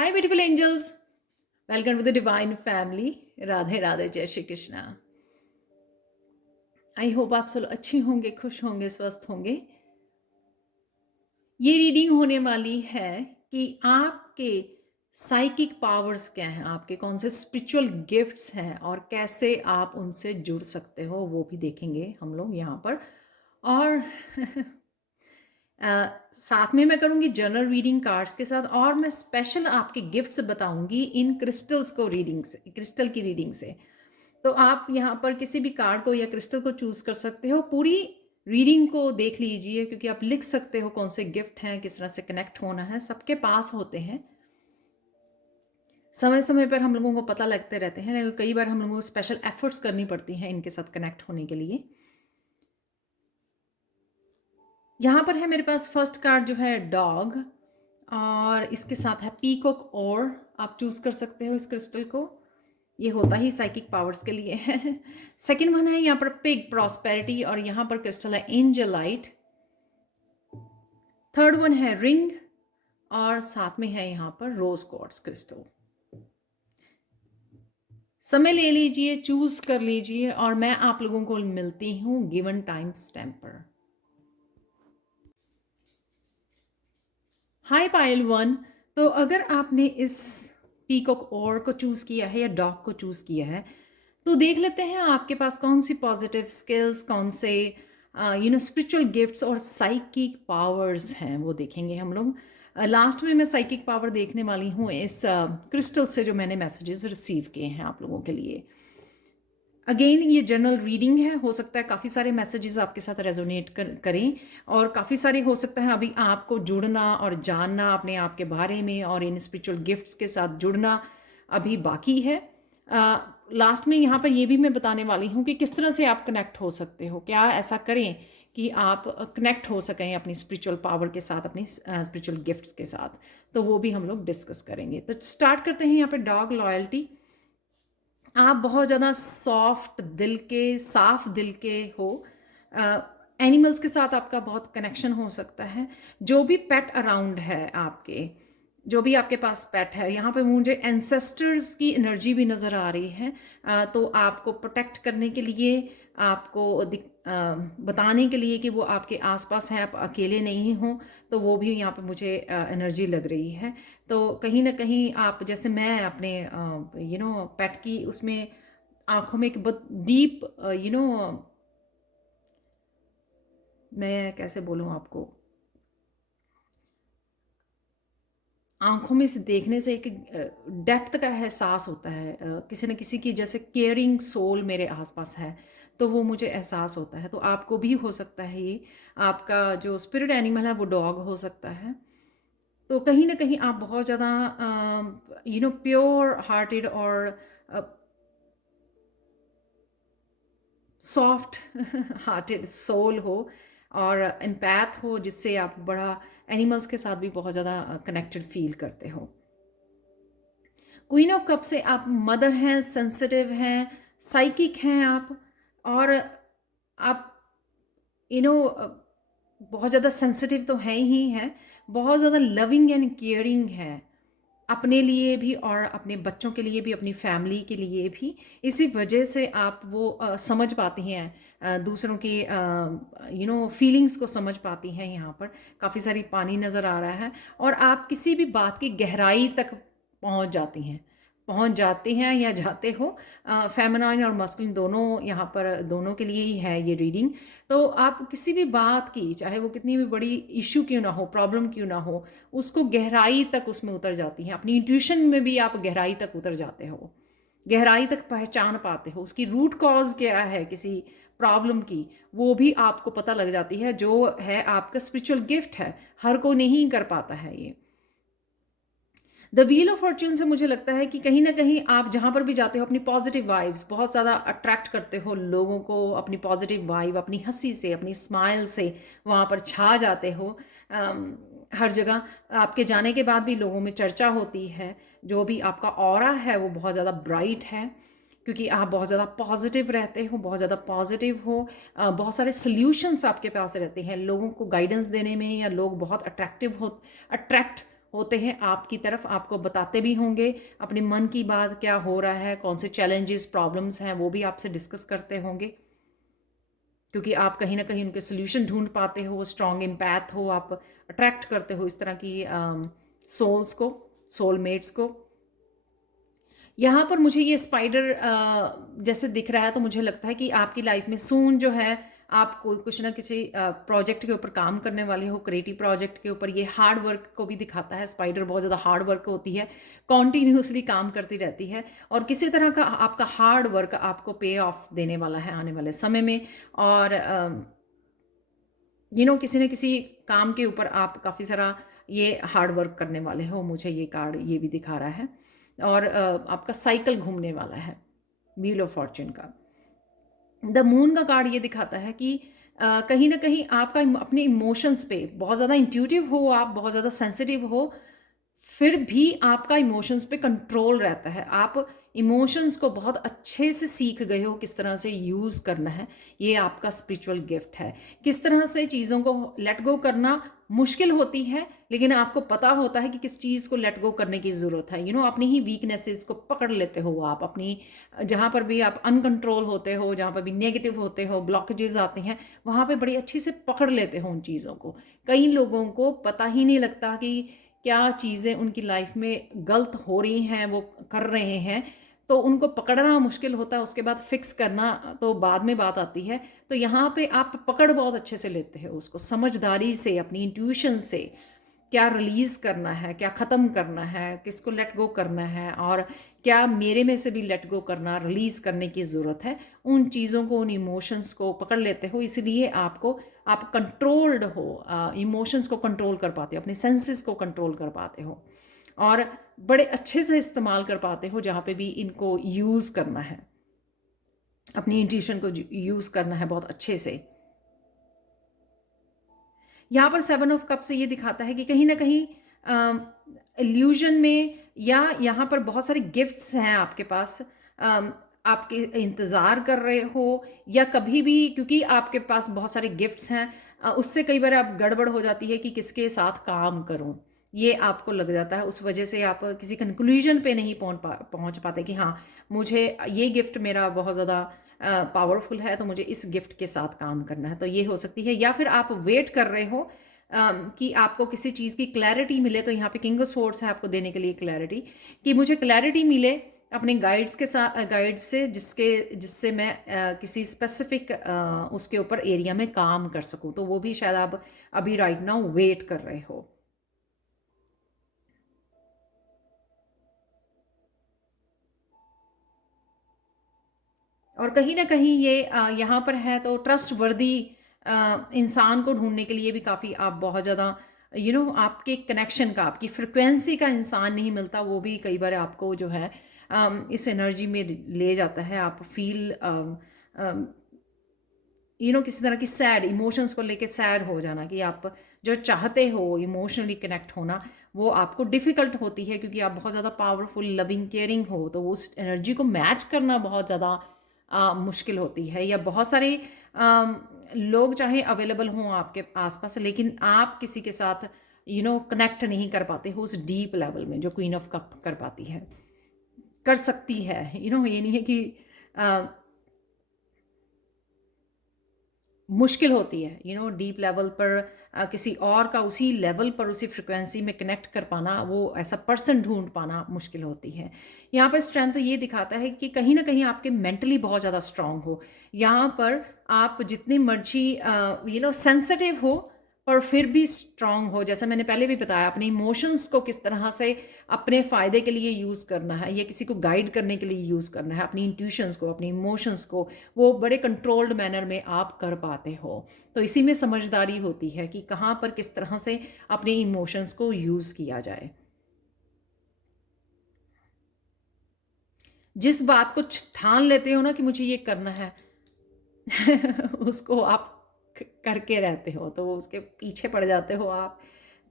Hi, beautiful angels. Welcome to the Divine Family. Radhe Radhe, जय Shri Krishna. I hope आप सब अच्छे होंगे, खुश होंगे, स्वस्थ होंगे। ये रीडिंग होने वाली है कि आपके साइकिक पावर्स क्या हैं, आपके कौन से स्पिरिचुअल गिफ्ट्स हैं और कैसे आप उनसे जुड़ सकते हो, वो भी देखेंगे हम लोग यहाँ पर। और साथ में मैं करूँगी जनरल रीडिंग कार्ड्स के साथ, और मैं स्पेशल आपके गिफ्ट्स बताऊँगी इन क्रिस्टल्स को रीडिंग से, क्रिस्टल की रीडिंग से। तो आप यहाँ पर किसी भी कार्ड को या क्रिस्टल को चूज़ कर सकते हो। पूरी रीडिंग को देख लीजिए, क्योंकि आप लिख सकते हो कौन से गिफ्ट हैं, किस तरह से कनेक्ट होना है, सबके पास होते हैं। समय समय पर हम लोगों को पता लगते रहते हैं, लेकिन कई बार हम लोगों को स्पेशल एफर्ट्स करनी पड़ती हैं इनके साथ कनेक्ट होने के लिए। यहाँ पर है मेरे पास फर्स्ट कार्ड जो है डॉग, और इसके साथ है पीकॉक, और आप चूज़ कर सकते हो इस क्रिस्टल को। ये होता ही साइकिक पावर्स के लिए है। सेकेंड वन है यहाँ पर पिग, प्रॉस्पेरिटी, और यहाँ पर क्रिस्टल है एंजल लाइट। थर्ड वन है रिंग, और साथ में है यहाँ पर रोज क्वार्ट्ज क्रिस्टल। समय ले लीजिए, चूज कर लीजिए, और मैं आप लोगों को मिलती हूँ गिवन टाइम स्टैम्प पर। हाय पायल वन। तो अगर आपने इस पीकॉक और को चूज किया है या डॉग को चूज किया है, तो देख लेते हैं आपके पास कौन सी पॉजिटिव स्किल्स, कौन से स्पिरिचुअल गिफ्ट्स और साइकिक पावर्स हैं, वो देखेंगे हम लोग। लास्ट में मैं साइकिक पावर देखने वाली हूँ इस क्रिस्टल से जो मैंने मैसेजेस रिसीव किए हैं आप लोगों के लिए। अगेन ये जनरल रीडिंग है, हो सकता है काफ़ी सारे मैसेजेस आपके साथ रेजोनेट करें, और काफ़ी सारे हो सकता है अभी आपको जुड़ना और जानना अपने आप के बारे में और इन स्पिरिचुअल गिफ्ट्स के साथ जुड़ना अभी बाकी है। लास्ट में यहाँ पर ये भी मैं बताने वाली हूँ कि किस तरह से आप कनेक्ट हो सकते हो, क्या ऐसा करें कि आप कनेक्ट हो सकें अपनी स्पिरिचुअल पावर के साथ, अपनी स्पिरिचुअल गिफ्ट्स के साथ। तो वो भी हम लोग डिस्कस करेंगे। तो स्टार्ट करते हैं यहाँ पे डॉग लॉयल्टी। आप बहुत ज़्यादा सॉफ्ट दिल के, साफ दिल के हो। एनिमल्स के साथ आपका बहुत कनेक्शन हो सकता है। जो भी पेट अराउंड है आपके, जो भी आपके पास पेट है, यहाँ पे मुझे एंसेस्टर्स की एनर्जी भी नज़र आ रही है। तो आपको प्रोटेक्ट करने के लिए, आपको बताने के लिए कि वो आपके आसपास हैं, आप अकेले नहीं हो, तो वो भी यहाँ पे मुझे एनर्जी लग रही है। तो कहीं ना कहीं आप, जैसे मैं अपने पेट की उसमें आंखों में एक बहुत डीप मैं कैसे बोलूँ आपको, आंखों में से देखने से एक डेप्थ का एहसास होता है। किसी न किसी की जैसे केयरिंग सोल मेरे आसपास है, तो वो मुझे एहसास होता है। तो आपको भी हो सकता है ये, आपका जो स्पिरिट एनिमल है वो डॉग हो सकता है। तो कहीं ना कहीं आप बहुत ज़्यादा प्योर हार्टेड और सॉफ्ट हार्टेड सोल हो, और एम्पैथ हो, जिससे आप बड़ा एनिमल्स के साथ भी बहुत ज़्यादा कनेक्टेड फील करते हो। क्वीन ऑफ कप से आप मदर हैं, सेंसिटिव हैं, साइकिक हैं आप, और आप बहुत ज़्यादा सेंसिटिव तो हैं ही हैं, बहुत ज़्यादा लविंग एंड केयरिंग है अपने लिए भी और अपने बच्चों के लिए भी, अपनी फैमिली के लिए भी। इसी वजह से आप वो समझ पाती हैं, दूसरों की फीलिंग्स को समझ पाती हैं। यहाँ पर काफ़ी सारी पानी नज़र आ रहा है, और आप किसी भी बात की गहराई तक पहुँच जाते हैं या जाते हो। फेमिनाइन और मस्कुलिन दोनों यहाँ पर, दोनों के लिए ही है ये रीडिंग। तो आप किसी भी बात की, चाहे वो कितनी भी बड़ी इशू क्यों ना हो, प्रॉब्लम क्यों ना हो, उसको गहराई तक उसमें उतर जाती हैं। अपनी इंट्यूशन में भी आप गहराई तक उतर जाते हो, गहराई तक पहचान पाते हो, उसकी रूट कॉज क्या है किसी प्रॉब्लम की, वो भी आपको पता लग जाती है, जो है आपका स्पिरिचुअल गिफ्ट है। हर कोई नहीं कर पाता है ये। द व्हील ऑफ फॉर्च्यून से मुझे लगता है कि कहीं ना कहीं आप जहाँ पर भी जाते हो, अपनी पॉजिटिव वाइब्स बहुत ज़्यादा अट्रैक्ट करते हो लोगों को, अपनी पॉजिटिव वाइब, अपनी हंसी से, अपनी स्माइल से वहाँ पर छा जाते हो। हर जगह आपके जाने के बाद भी लोगों में चर्चा होती है। जो भी आपका ऑरा है वो बहुत ज़्यादा ब्राइट है, क्योंकि आप बहुत ज़्यादा पॉजिटिव रहते हो, बहुत ज़्यादा पॉजिटिव हो। बहुत सारे सल्यूशंस आपके पास रहते हैं लोगों को गाइडेंस देने में, या लोग बहुत अट्रैक्ट होते हैं आपकी तरफ, आपको बताते भी होंगे अपने मन की बात, क्या हो रहा है, कौन से चैलेंजेस प्रॉब्लम्स हैं, वो भी आपसे डिस्कस करते होंगे, क्योंकि आप कहीं ना कहीं उनके सोल्यूशन ढूंढ पाते हो, स्ट्रॉन्ग एम्पैथ हो, आप अट्रैक्ट करते हो इस तरह की सोल्स को, सोलमेट्स को। यहाँ पर मुझे ये स्पाइडर जैसे दिख रहा है, तो मुझे लगता है कि आपकी लाइफ में सून जो है, आप कोई कुछ ना किसी प्रोजेक्ट के ऊपर काम करने वाले हो, क्रिएटिव प्रोजेक्ट के ऊपर। ये हार्ड वर्क को भी दिखाता है, स्पाइडर बहुत ज़्यादा हार्ड वर्क होती है, कॉन्टीन्यूसली काम करती रहती है, और किसी तरह का आपका हार्ड वर्क आपको पे ऑफ देने वाला है आने वाले समय में। और किसी न किसी काम के ऊपर आप काफ़ी सारा ये हार्ड वर्क करने वाले हो, मुझे ये कार्ड ये भी दिखा रहा है। और आपका साइकिल घूमने वाला है, व्हील ऑफ फॉर्च्यून का। द मून का कार्ड ये दिखाता है कि कहीं ना कहीं आपका अपने इमोशंस पे बहुत ज़्यादा इंट्यूटिव हो, आप बहुत ज़्यादा सेंसिटिव हो, फिर भी आपका इमोशंस पे कंट्रोल रहता है। आप इमोशंस को बहुत अच्छे से सीख गए हो किस तरह से यूज़ करना है। ये आपका स्पिरिचुअल गिफ्ट है। किस तरह से चीज़ों को लेट गो करना मुश्किल होती है, लेकिन आपको पता होता है कि किस चीज़ को लेट गो करने की ज़रूरत है। अपनी ही वीकनेसेस को पकड़ लेते हो आप, अपनी जहाँ पर भी आप अनकंट्रोल होते हो, जहाँ पर भी नेगेटिव होते हो, ब्लॉकेजेस आते हैं, वहाँ पे बड़ी अच्छी से पकड़ लेते हो उन चीज़ों को। कई लोगों को पता ही नहीं लगता कि क्या चीज़ें उनकी लाइफ में गलत हो रही हैं, वो कर रहे हैं, तो उनको पकड़ना मुश्किल होता है, उसके बाद फिक्स करना तो बाद में बात आती है। तो यहाँ पे आप पकड़ बहुत अच्छे से लेते हो उसको, समझदारी से, अपनी इंट्यूशन से, क्या रिलीज़ करना है, क्या ख़त्म करना है, किसको लेट गो करना है, और क्या मेरे में से भी लेट गो करना, रिलीज़ करने की ज़रूरत है। उन चीज़ों को, उन इमोशंस को पकड़ लेते हो, इसलिए आप कंट्रोल्ड हो, इमोशंस को कंट्रोल कर पाते हो, अपने सेंसेस को कंट्रोल कर पाते हो, और बड़े अच्छे से इस्तेमाल कर पाते हो जहाँ पे भी इनको यूज़ करना है, अपनी इंट्यूशन को यूज़ करना है बहुत अच्छे से। यहाँ पर 7 ऑफ कप से ये दिखाता है कि कहीं ना कहीं इल्यूजन में, या यहाँ पर बहुत सारे गिफ्ट्स हैं आपके पास, आपके इंतज़ार कर रहे हो, या कभी भी, क्योंकि आपके पास बहुत सारे गिफ्ट्स हैं, उससे कई बार आप गड़बड़ हो जाती है कि किसके साथ काम करूं, ये आपको लग जाता है। उस वजह से आप किसी कंक्लूजन पे नहीं पहुंच पाते कि हाँ, मुझे ये गिफ्ट मेरा बहुत ज़्यादा पावरफुल है, तो मुझे इस गिफ्ट के साथ काम करना है। तो ये हो सकती है, या फिर आप वेट कर रहे हो कि आपको किसी चीज़ की क्लैरिटी मिले। तो यहाँ पे किंग ऑफ स्वॉर्ड्स है आपको देने के लिए क्लैरिटी, कि मुझे क्लैरिटी मिले अपने गाइड्स के साथ, गाइड से, जिससे मैं किसी स्पेसिफिक उसके ऊपर एरिया में काम कर सकूं। तो वो भी शायद आप अभी राइट नाउ वेट कर रहे हो। और कहीं ना कहीं ये यहाँ पर है, तो ट्रस्ट वर्दी इंसान को ढूंढने के लिए भी काफ़ी आप बहुत ज़्यादा आपके कनेक्शन का, आपकी फ्रिक्वेंसी का इंसान नहीं मिलता, वो भी कई बार आपको जो है इस एनर्जी में ले जाता है। आप फील किसी तरह की सैड इमोशंस को लेके सैड हो जाना, कि आप जो चाहते हो इमोशनली कनेक्ट होना, वो आपको डिफ़िकल्ट होती है, क्योंकि आप बहुत ज़्यादा पावरफुल, लविंग, केयरिंग हो, तो उस एनर्जी को मैच करना बहुत ज़्यादा मुश्किल होती है। या बहुत सारे लोग चाहे अवेलेबल हों आपके आसपास, लेकिन आप किसी के साथ कनेक्ट नहीं कर पाते हो उस डीप लेवल में, जो क्वीन ऑफ कप कर पाती है, कर सकती है। ये नहीं है कि मुश्किल होती है डीप लेवल पर किसी और का उसी लेवल पर, उसी फ्रिक्वेंसी में कनेक्ट कर पाना, वो ऐसा पर्सन ढूंढ पाना मुश्किल होती है। यहाँ पर स्ट्रेंथ ये दिखाता है कि कहीं ना कहीं आपके मेंटली बहुत ज़्यादा स्ट्रांग हो। यहाँ पर आप जितने मर्जी सेंसिटिव हो, पर फिर भी स्ट्रांग हो। जैसा मैंने पहले भी बताया, अपने इमोशंस को किस तरह से अपने फ़ायदे के लिए यूज़ करना है, या किसी को गाइड करने के लिए यूज़ करना है, अपनी इंट्यूशंस को, अपनी इमोशंस को, वो बड़े कंट्रोल्ड मैनर में आप कर पाते हो। तो इसी में समझदारी होती है कि कहाँ पर किस तरह से अपने इमोशंस को यूज़ किया जाए। जिस बात को ठान लेते हो ना कि मुझे ये करना है उसको आप करके रहते हो, तो वो उसके पीछे पड़ जाते हो आप।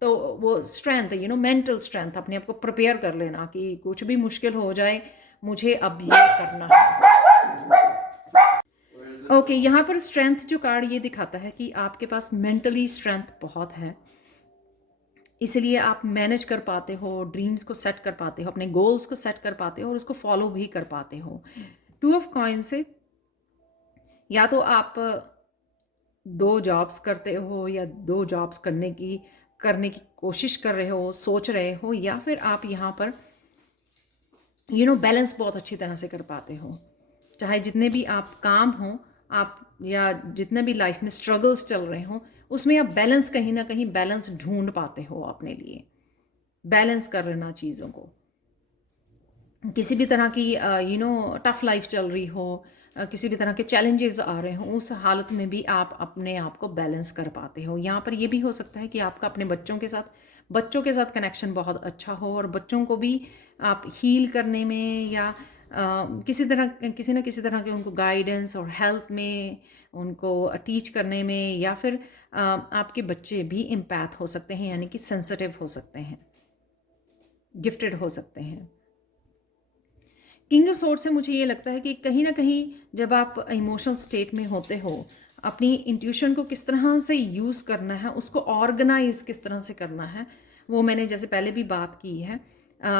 तो वो स्ट्रेंथ, मेंटल स्ट्रेंथ, अपने आप को प्रिपेयर कर लेना कि कुछ भी मुश्किल हो जाए, मुझे अब ये करना है। ओके, यहाँ पर स्ट्रेंथ जो कार्ड ये दिखाता है कि आपके पास मेंटली स्ट्रेंथ बहुत है, इसलिए आप मैनेज कर पाते हो, ड्रीम्स को सेट कर पाते हो, अपने गोल्स को सेट कर पाते हो और उसको फॉलो भी कर पाते हो। टू ऑफ कॉइन से या तो आप 2 जॉब्स करते हो या 2 जॉब्स करने की कोशिश कर रहे हो, सोच रहे हो, या फिर आप यहाँ पर बैलेंस बहुत अच्छी तरह से कर पाते हो। चाहे जितने भी आप काम हों, आप या जितने भी लाइफ में स्ट्रगल्स चल रहे हों, उसमें आप बैलेंस कहीं ना कहीं बैलेंस ढूंढ पाते हो अपने लिए। बैलेंस कर लेना चीज़ों को, किसी भी तरह की टफ लाइफ चल रही हो, किसी भी तरह के चैलेंजेस आ रहे हों, उस हालत में भी आप अपने आप को बैलेंस कर पाते हो। यहाँ पर ये भी हो सकता है कि आपका अपने बच्चों के साथ कनेक्शन बहुत अच्छा हो और बच्चों को भी आप हील करने में या किसी ना किसी तरह के उनको गाइडेंस और हेल्प में, उनको टीच करने में, या फिर आपके बच्चे भी इम्पैथ हो सकते हैं, यानी कि सेंसिटिव हो सकते हैं, गिफ्टेड हो सकते हैं। किंग ऑफ सोर्ड से मुझे ये लगता है कि कहीं ना कहीं जब आप इमोशनल स्टेट में होते हो, अपनी इंट्यूशन को किस तरह से यूज़ करना है, उसको ऑर्गेनाइज किस तरह से करना है, वो मैंने जैसे पहले भी बात की है,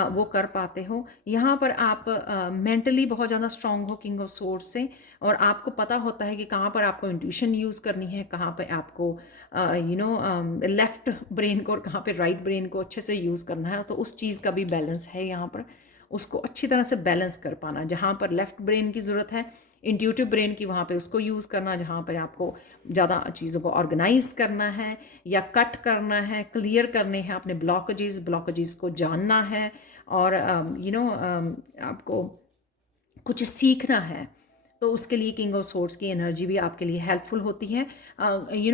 वो कर पाते हो। यहाँ पर आप मेंटली बहुत ज़्यादा स्ट्रांग हो किंग ऑफ सोर्ड से, और आपको पता होता है कि कहाँ पर आपको इंट्यूशन यूज़ करनी है, कहाँ पर आपको लेफ्ट ब्रेन को और कहाँ पर राइट ब्रेन को अच्छे से यूज़ करना है। तो उस चीज़ का भी बैलेंस है यहाँ पर, उसको अच्छी तरह से बैलेंस कर पाना। जहाँ पर लेफ़्ट ब्रेन की ज़रूरत है, इंट्यूटिव ब्रेन की, वहाँ पे उसको यूज़ करना। जहाँ पर आपको ज़्यादा चीज़ों को ऑर्गेनाइज करना है या कट करना है, क्लियर करने हैं अपने ब्लॉकेजेस को जानना है, और आपको कुछ सीखना है, तो उसके लिए किंग ऑफ सोर्ड्स की एनर्जी भी आपके लिए हेल्पफुल होती है।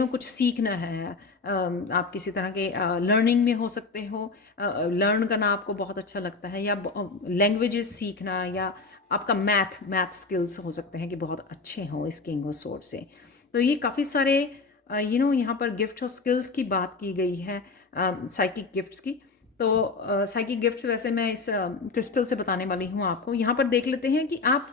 कुछ सीखना है, आप किसी तरह के लर्निंग में हो सकते हो, लर्न करना आपको बहुत अच्छा लगता है, या लैंग्वेजेस सीखना, या आपका मैथ स्किल्स हो सकते हैं कि बहुत अच्छे हों इस किंग ऑफ सोर्ड से। तो ये काफ़ी सारे यहाँ पर गिफ्ट और स्किल्स की बात की गई है, साइकिक गिफ्ट्स की। तो साइकिक गिफ्ट्स वैसे मैं इस क्रिस्टल से बताने वाली हूँ आपको। यहाँ पर देख लेते हैं कि आप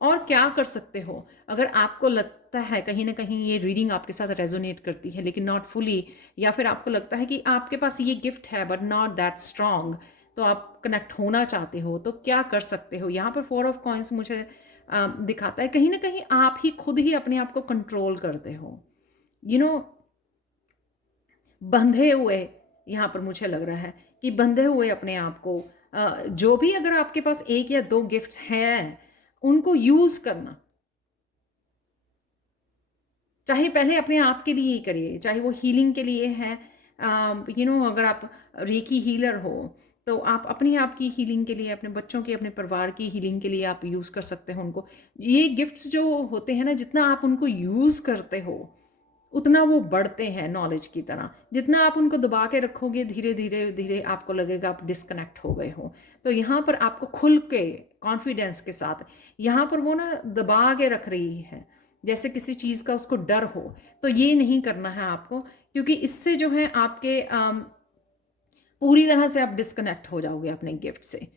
और क्या कर सकते हो। अगर आपको लगता है कहीं ना कहीं ये रीडिंग आपके साथ रेजोनेट करती है लेकिन नॉट फुली, या फिर आपको लगता है कि आपके पास ये गिफ्ट है बट नॉट दैट स्ट्रॉन्ग, तो आप कनेक्ट होना चाहते हो, तो क्या कर सकते हो। यहाँ पर 4 ऑफ कॉइंस मुझे दिखाता है कहीं ना कहीं आप ही खुद ही अपने आप को कंट्रोल करते हो, यू you नो know, बंधे हुए। यहाँ पर मुझे लग रहा है कि बंधे हुए अपने आप को, जो भी अगर आपके पास 1 या 2 गिफ्ट्स हैं, उनको यूज करना। चाहे पहले अपने आप के लिए ही करिए, चाहे वो हीलिंग के लिए है। अगर आप रेकी हीलर हो, तो आप अपने आप की हीलिंग के लिए, अपने बच्चों की, अपने परिवार की हीलिंग के लिए आप यूज़ कर सकते हो उनको। ये गिफ्ट्स जो होते हैं ना, जितना आप उनको यूज़ करते हो उतना वो बढ़ते हैं नॉलेज की तरह। जितना आप उनको दबा के रखोगे, धीरे धीरे धीरे आपको लगेगा आप डिस्कनेक्ट हो गए हो। तो यहाँ पर आपको खुल के कॉन्फिडेंस के साथ, यहाँ पर वो ना दबा के रख रही है जैसे किसी चीज़ का उसको डर हो, तो ये नहीं करना है आपको, क्योंकि इससे जो है आपके पूरी तरह से आप डिस्कनेक्ट हो जाओगे अपने गिफ्ट से।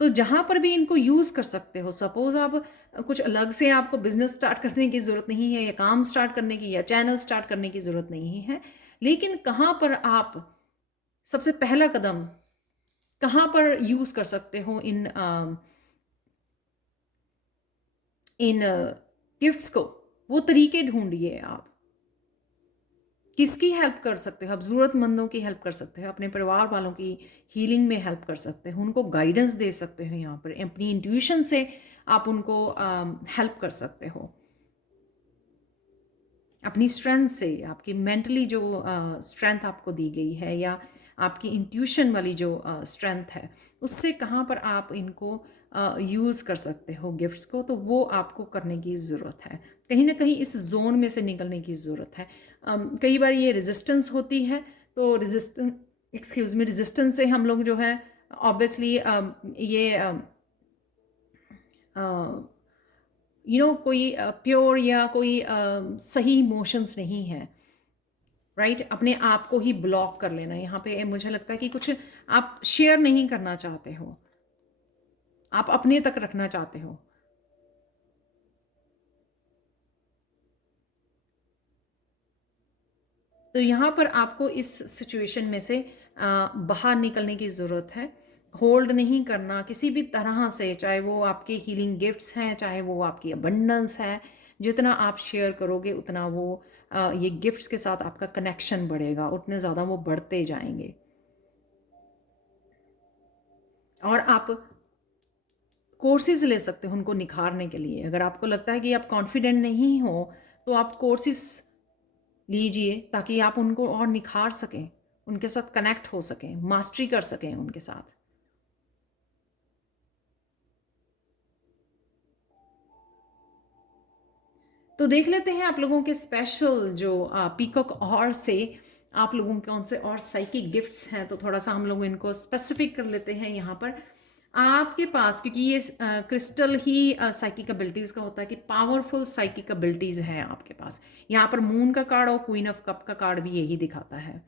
तो जहाँ पर भी इनको यूज़ कर सकते हो, सपोज आप कुछ अलग से, आपको बिजनेस स्टार्ट करने की ज़रूरत नहीं है, या काम स्टार्ट करने की, या चैनल स्टार्ट करने की ज़रूरत नहीं है, लेकिन कहाँ पर आप सबसे पहला कदम कहाँ पर यूज़ कर सकते हो इन गिफ्ट्स को, वो तरीके ढूंढिए आप। किसकी हेल्प कर सकते हो आप? ज़रूरतमंदों की हेल्प कर सकते हो, अपने परिवार वालों की हीलिंग में हेल्प कर सकते हो, उनको गाइडेंस दे सकते हो। यहाँ पर अपनी इंट्यूशन से आप उनको हेल्प कर सकते हो, अपनी स्ट्रेंथ से, आपकी मेंटली जो स्ट्रेंथ आपको दी गई है, या आपकी इंट्यूशन वाली जो स्ट्रेंथ है, उससे कहाँ पर आप इनको यूज़ कर सकते हो गिफ्ट्स को, तो वो आपको करने की ज़रूरत है। कहीं ना कहीं इस जोन में से निकलने की ज़रूरत है। कई बार ये रेजिस्टेंस होती है, तो रेजिस्टेंस से हम लोग जो है ऑब्वियसली ये कोई प्योर या कोई सही इमोशंस नहीं है, राइट। अपने आप को ही ब्लॉक कर लेना, यहाँ पे मुझे लगता है कि कुछ आप शेयर नहीं करना चाहते हो, आप अपने तक रखना चाहते हो। तो तो यहाँ पर आपको इस सिचुएशन में से बाहर निकलने की ज़रूरत है। होल्ड नहीं करना किसी भी तरह से, चाहे वो आपके हीलिंग गिफ्ट्स हैं, चाहे वो आपकी अबंडेंस है। जितना आप शेयर करोगे उतना वो ये गिफ्ट्स के साथ आपका कनेक्शन बढ़ेगा, उतने ज़्यादा वो बढ़ते जाएंगे। और आप कोर्सेज़ ले सकते हो उनको निखारने के लिए। अगर आपको लगता है कि आप कॉन्फिडेंट नहीं हो, तो आप कोर्सेज़ लीजिए ताकि आप उनको और निखार सकें, उनके साथ कनेक्ट हो सकें, मास्टरी कर सकें उनके साथ। तो देख लेते हैं आप लोगों के स्पेशल जो पीकॉक और से आप लोगों के कौन से और साइकिक गिफ्ट्स हैं। तो थोड़ा सा हम लोग इनको स्पेसिफिक कर लेते हैं यहाँ पर आपके पास, क्योंकि ये क्रिस्टल ही साइकिक एबिलिटीज़ का होता है कि पावरफुल साइकिक एबिलिटीज़ हैं आपके पास। यहाँ पर मून का कार्ड और क्वीन ऑफ कप का कार्ड भी यही दिखाता है।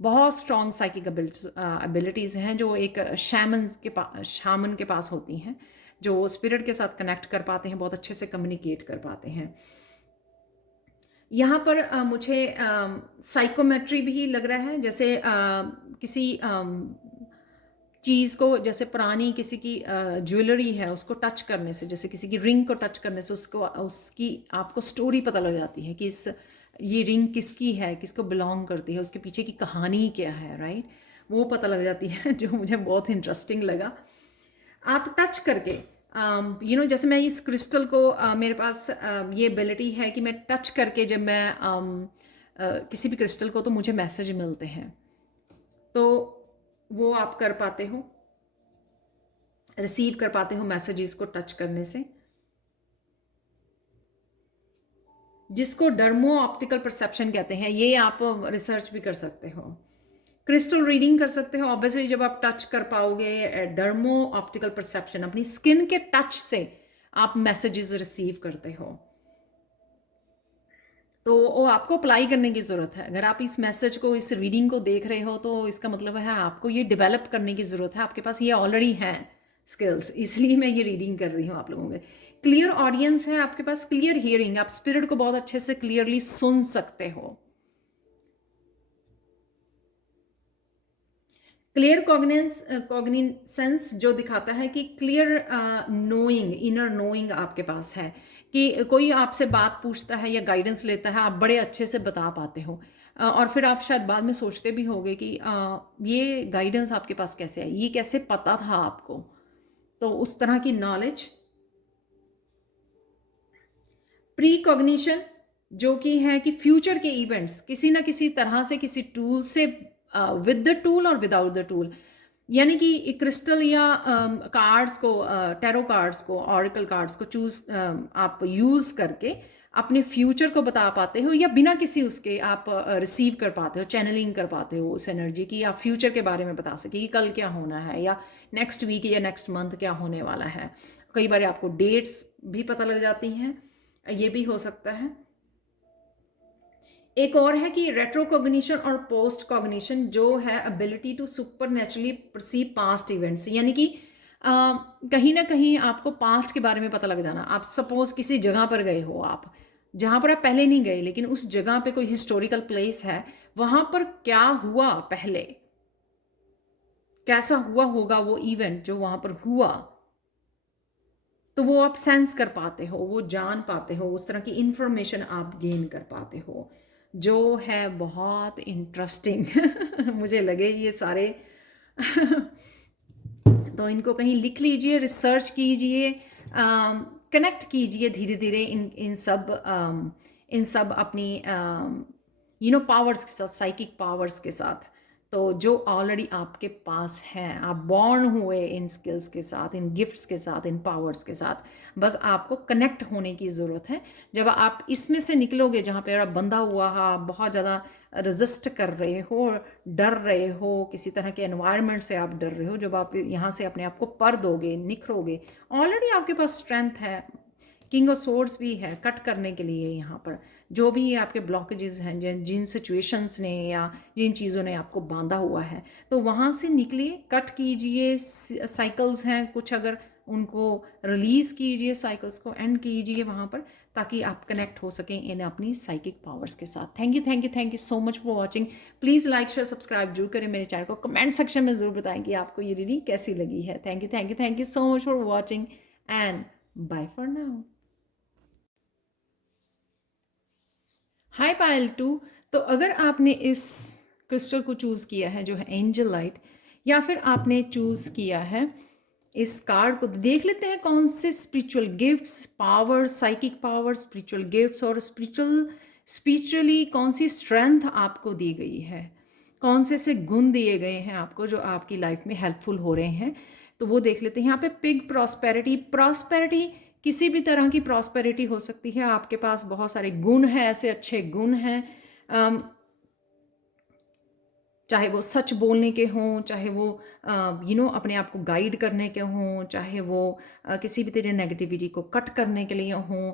बहुत स्ट्रॉन्ग साइकिक एबिलिटीज़ हैं जो एक शामन के पास होती हैं, जो स्पिरिट के साथ कनेक्ट कर पाते हैं, बहुत अच्छे से कम्युनिकेट कर पाते हैं। यहाँ पर मुझे साइकोमेट्री भी लग रहा है, जैसे किसी चीज़ को, जैसे पुरानी किसी की ज्वेलरी है उसको टच करने से, जैसे किसी की रिंग को टच करने से उसको उसकी आपको स्टोरी पता लग जाती है कि ये रिंग किसकी है, किसको बिलोंग करती है, उसके पीछे की कहानी क्या है, राइट। वो पता लग जाती है जो मुझे बहुत इंटरेस्टिंग लगा। आप टच करके जैसे मैं इस क्रिस्टल को मेरे पास ये एबिलिटी है कि मैं टच करके जब मैं किसी भी क्रिस्टल को, तो मुझे मैसेज मिलते हैं। तो वो आप कर पाते हो, रिसीव कर पाते हो मैसेजेस को टच करने से, जिसको डर्मो ऑप्टिकल परसेप्शन कहते हैं। ये आप रिसर्च भी कर सकते हो, क्रिस्टल रीडिंग कर सकते हो। ऑब्वियसली जब आप टच कर पाओगे, डर्मो ऑप्टिकल परसेप्शन, अपनी स्किन के टच से आप मैसेजेस रिसीव करते हो। तो वो आपको अप्लाई करने की ज़रूरत है। अगर आप इस मैसेज को, इस रीडिंग को देख रहे हो, तो इसका मतलब है आपको ये डेवलप करने की ज़रूरत है। आपके पास ये ऑलरेडी हैं स्किल्स, इसलिए मैं ये रीडिंग कर रही हूँ आप लोगों के। क्लियर ऑडियंस है आपके पास, क्लियर हियरिंग, आप स्पिरिट को बहुत अच्छे से क्लियरली सुन सकते हो। क्लियर कॉग्निसेंस जो दिखाता है कि क्लियर नोइंग, इनर नोइंग आपके पास है, कि कोई आपसे बात पूछता है या गाइडेंस लेता है, आप बड़े अच्छे से बता पाते हो। और फिर आप शायद बाद में सोचते भी होगे कि ये गाइडेंस आपके पास कैसे आई, ये कैसे पता था आपको। तो उस तरह की नॉलेज। प्री कॉग्निशन जो कि है कि फ्यूचर के इवेंट्स किसी ना किसी तरह से, किसी टूल से, विद द टूल और विदाउट द टूल, यानी कि क्रिस्टल या कार्ड्स को, टैरो कार्ड्स को, ऑरिकल कार्ड्स को चूज आप यूज करके अपने फ्यूचर को बता पाते हो, या बिना किसी उसके आप रिसीव कर पाते हो, चैनलिंग कर पाते हो उस एनर्जी की, या फ्यूचर के बारे में बता सके कि कल क्या होना है, या नेक्स्ट वीक या नेक्स्ट मंथ क्या होने वाला है। कई बार आपको डेट्स भी पता लग जाती हैं, ये भी हो सकता है। एक और है कि रेट्रोकॉग्निशन और पोस्ट कॉग्निशन, जो है ability to super naturally perceive past events, यानी कि कहीं ना कहीं आपको पास्ट के बारे में पता लग जाना। आप सपोज किसी जगह पर गए हो, आप जहाँ पर आप पहले नहीं गए, लेकिन उस जगह पे कोई हिस्टोरिकल प्लेस है, वहाँ पर क्या हुआ पहले, कैसा हुआ होगा वो इवेंट जो वहाँ पर हुआ, तो वो आप सेंस कर पाते हो, वो जान पाते हो, उस तरह की इंफॉर्मेशन आप गेन कर पाते हो, जो है बहुत इंटरेस्टिंग मुझे लगे ये सारे तो इनको कहीं लिख लीजिए, रिसर्च कीजिए, कनेक्ट कीजिए धीरे धीरे इन सब अपनी पावर्स के साथ, साइकिक पावर्स के साथ। तो जो ऑलरेडी आपके पास हैं, आप बॉर्न हुए इन स्किल्स के साथ, इन गिफ्ट्स के साथ, इन पावर्स के साथ, बस आपको कनेक्ट होने की ज़रूरत है। जब आप इसमें से निकलोगे, जहाँ पे आप बंधा हुआ, आप बहुत ज़्यादा रेजिस्ट कर रहे हो, डर रहे हो, किसी तरह के एनवायरनमेंट से आप डर रहे हो, जब आप यहाँ से अपने आप को पर दोगे, निखरोगे, ऑलरेडी आपके पास स्ट्रेंथ है, किंग ऑफ सोर्ड्स भी है कट करने के लिए। यहाँ पर जो भी आपके ब्लॉकेजेस हैं, जिन सिचुएशंस ने या जिन चीज़ों ने आपको बांधा हुआ है, तो वहाँ से निकलिए, कट कीजिए। साइकिल्स हैं कुछ, अगर उनको रिलीज़ कीजिए, साइकिल्स को एंड कीजिए वहाँ पर, ताकि आप कनेक्ट हो सकें इन अपनी साइकिक पावर्स के साथ। Thank you, thank you, thank you so much for watching. Please like share subscribe जरूर करें मेरे चैनल को। कमेंट सेक्शन में ज़रूर बताएं कि आपको ये रीडिंग कैसी लगी है। Thank you, thank you, thank you so much for watching and bye for now. Hi Payal two. तो अगर आपने इस क्रिस्टल को चूज़ किया है जो है एंजल लाइट, या फिर आपने चूज़ किया है इस कार्ड को, देख लेते हैं कौन से spiritual gifts, power, psychic power, spiritual gifts और स्पिरिचुअली कौन सी स्ट्रेंथ आपको दी गई है, कौन से गुण दिए गए हैं आपको जो आपकी लाइफ में हेल्पफुल हो रहे हैं। तो वो देख लेते हैं। यहाँ पे पिग प्रॉस्पेरिटी, प्रॉस्पेरिटी किसी भी तरह की प्रॉस्पेरिटी हो सकती है। आपके पास बहुत सारे गुण हैं, ऐसे अच्छे गुण हैं, चाहे वो सच बोलने के हों, चाहे वो अपने आप को गाइड करने के हों, चाहे वो किसी भी तरह नेगेटिविटी को कट करने के लिए हों।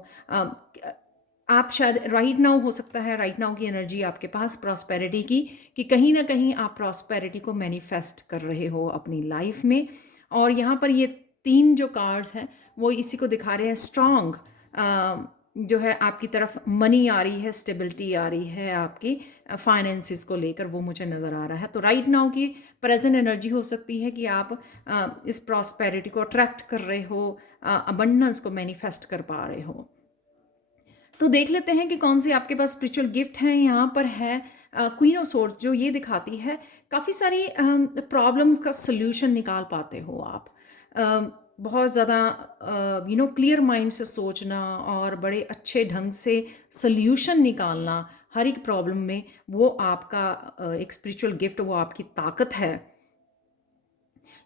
आप शायद राइट नाउ, हो सकता है राइट नाउ की एनर्जी आपके पास प्रॉस्पेरिटी की, कि कहीं ना कहीं आप प्रॉस्पेरिटी को मैनिफेस्ट कर रहे हो अपनी लाइफ में। और यहाँ पर ये 3 जो कार्ड्स हैं वो इसी को दिखा रहे हैं। स्ट्रांग जो है आपकी तरफ मनी आ रही है, स्टेबिलिटी आ रही है आपकी फाइनेंसिस को लेकर, वो मुझे नज़र आ रहा है। तो राइट नाउ की प्रेजेंट एनर्जी हो सकती है कि आप इस प्रॉस्पेरिटी को अट्रैक्ट कर रहे हो, अबंडेंस को मैनिफेस्ट कर पा रहे हो। तो देख लेते हैं कि कौन से आपके पास स्पिरिचुअल गिफ्ट हैं। यहाँ पर है क्वीन ऑफ सोर्ड्स, जो ये दिखाती है काफ़ी सारी प्रॉब्लम्स का सल्यूशन निकाल पाते हो आप। बहुत ज़्यादा क्लियर माइंड से सोचना और बड़े अच्छे ढंग से सल्यूशन निकालना हर एक प्रॉब्लम में, वो आपका एक स्पिरिचुअल गिफ्ट, वो आपकी ताकत है।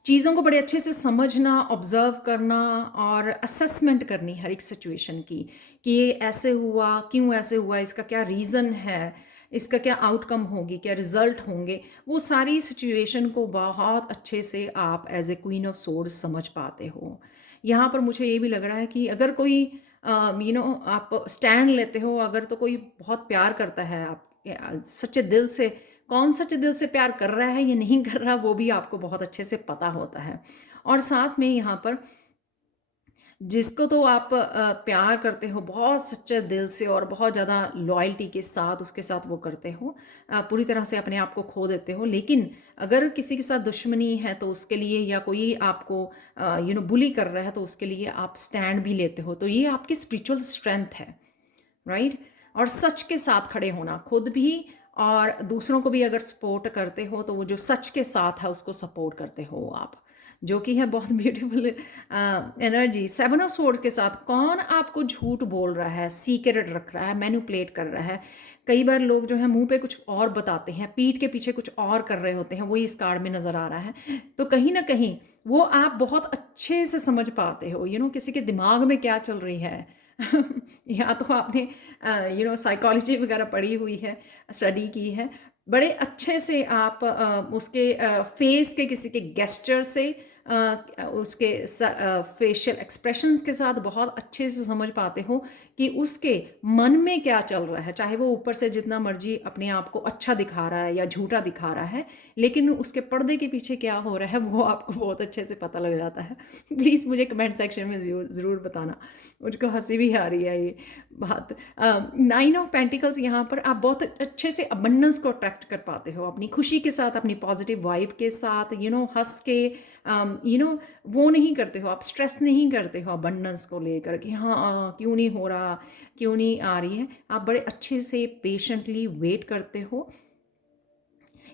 चीज़ों को बड़े अच्छे से समझना, ऑब्जर्व करना और असेसमेंट करनी हर एक सिचुएशन की, कि ये ऐसे हुआ, क्यों ऐसे हुआ, इसका क्या रीज़न है, इसका क्या आउटकम होगी, क्या रिजल्ट होंगे। वो सारी सिचुएशन को बहुत अच्छे से आप as a queen of swords समझ पाते हो। यहाँ पर मुझे ये भी लग रहा है कि अगर कोई आप स्टैंड लेते हो, अगर तो कोई बहुत प्यार करता है आप सच्चे दिल से, कौन सच्चे दिल से प्यार कर रहा है या नहीं कर रहा, वो भी आपको बहुत अच्छे से पता होता है। और साथ में यहाँ पर जिसको तो आप प्यार करते हो बहुत सच्चे दिल से और बहुत ज़्यादा लॉयल्टी के साथ उसके साथ वो करते हो, पूरी तरह से अपने आप को खो देते हो। लेकिन अगर किसी के साथ दुश्मनी है तो उसके लिए, या कोई आपको बुली कर रहा है तो उसके लिए आप स्टैंड भी लेते हो। तो ये आपकी स्पिरिचुअल स्ट्रेंथ है, राइट। और सच के साथ खड़े होना, खुद भी और दूसरों को भी अगर सपोर्ट करते हो, तो वो जो सच के साथ है उसको सपोर्ट करते हो आप, जो कि है बहुत ब्यूटीफुल एनर्जी। 7 ऑफ सोर्ड्स के साथ कौन आपको झूठ बोल रहा है, सीक्रेट रख रहा है, मैनिपुलेट कर रहा है। कई बार लोग जो है मुंह पे कुछ और बताते हैं, पीठ के पीछे कुछ और कर रहे होते हैं, वही इस कार्ड में नज़र आ रहा है। तो कहीं ना कहीं वो आप बहुत अच्छे से समझ पाते हो, किसी के दिमाग में क्या चल रही है। या तो आपने साइकोलॉजी वगैरह पढ़ी हुई है, स्टडी की है, बड़े अच्छे से आप उसके फेस के, किसी के गेस्चर से, उसके फेशियल एक्सप्रेशंस के साथ बहुत अच्छे से समझ पाते हो कि उसके मन में क्या चल रहा है। चाहे वो ऊपर से जितना मर्जी अपने आप को अच्छा दिखा रहा है या झूठा दिखा रहा है, लेकिन उसके पर्दे के पीछे क्या हो रहा है वो आपको बहुत अच्छे से पता लग जाता है। प्लीज़ मुझे कमेंट सेक्शन में ज़रूर बताना, मुझको हंसी भी आ रही है ये बात। 9 ऑफ पेंटिकल्स, यहाँ पर आप बहुत अच्छे से अबंडेंस को अट्रैक्ट कर पाते हो अपनी खुशी के साथ, अपनी पॉजिटिव वाइब के साथ, हंस के, वो नहीं करते हो आप, स्ट्रेस नहीं करते हो अबंडेंस को लेकर कि हाँ क्यों नहीं हो रहा, क्यों नहीं आ रही है। आप बड़े अच्छे से पेशेंटली वेट करते हो।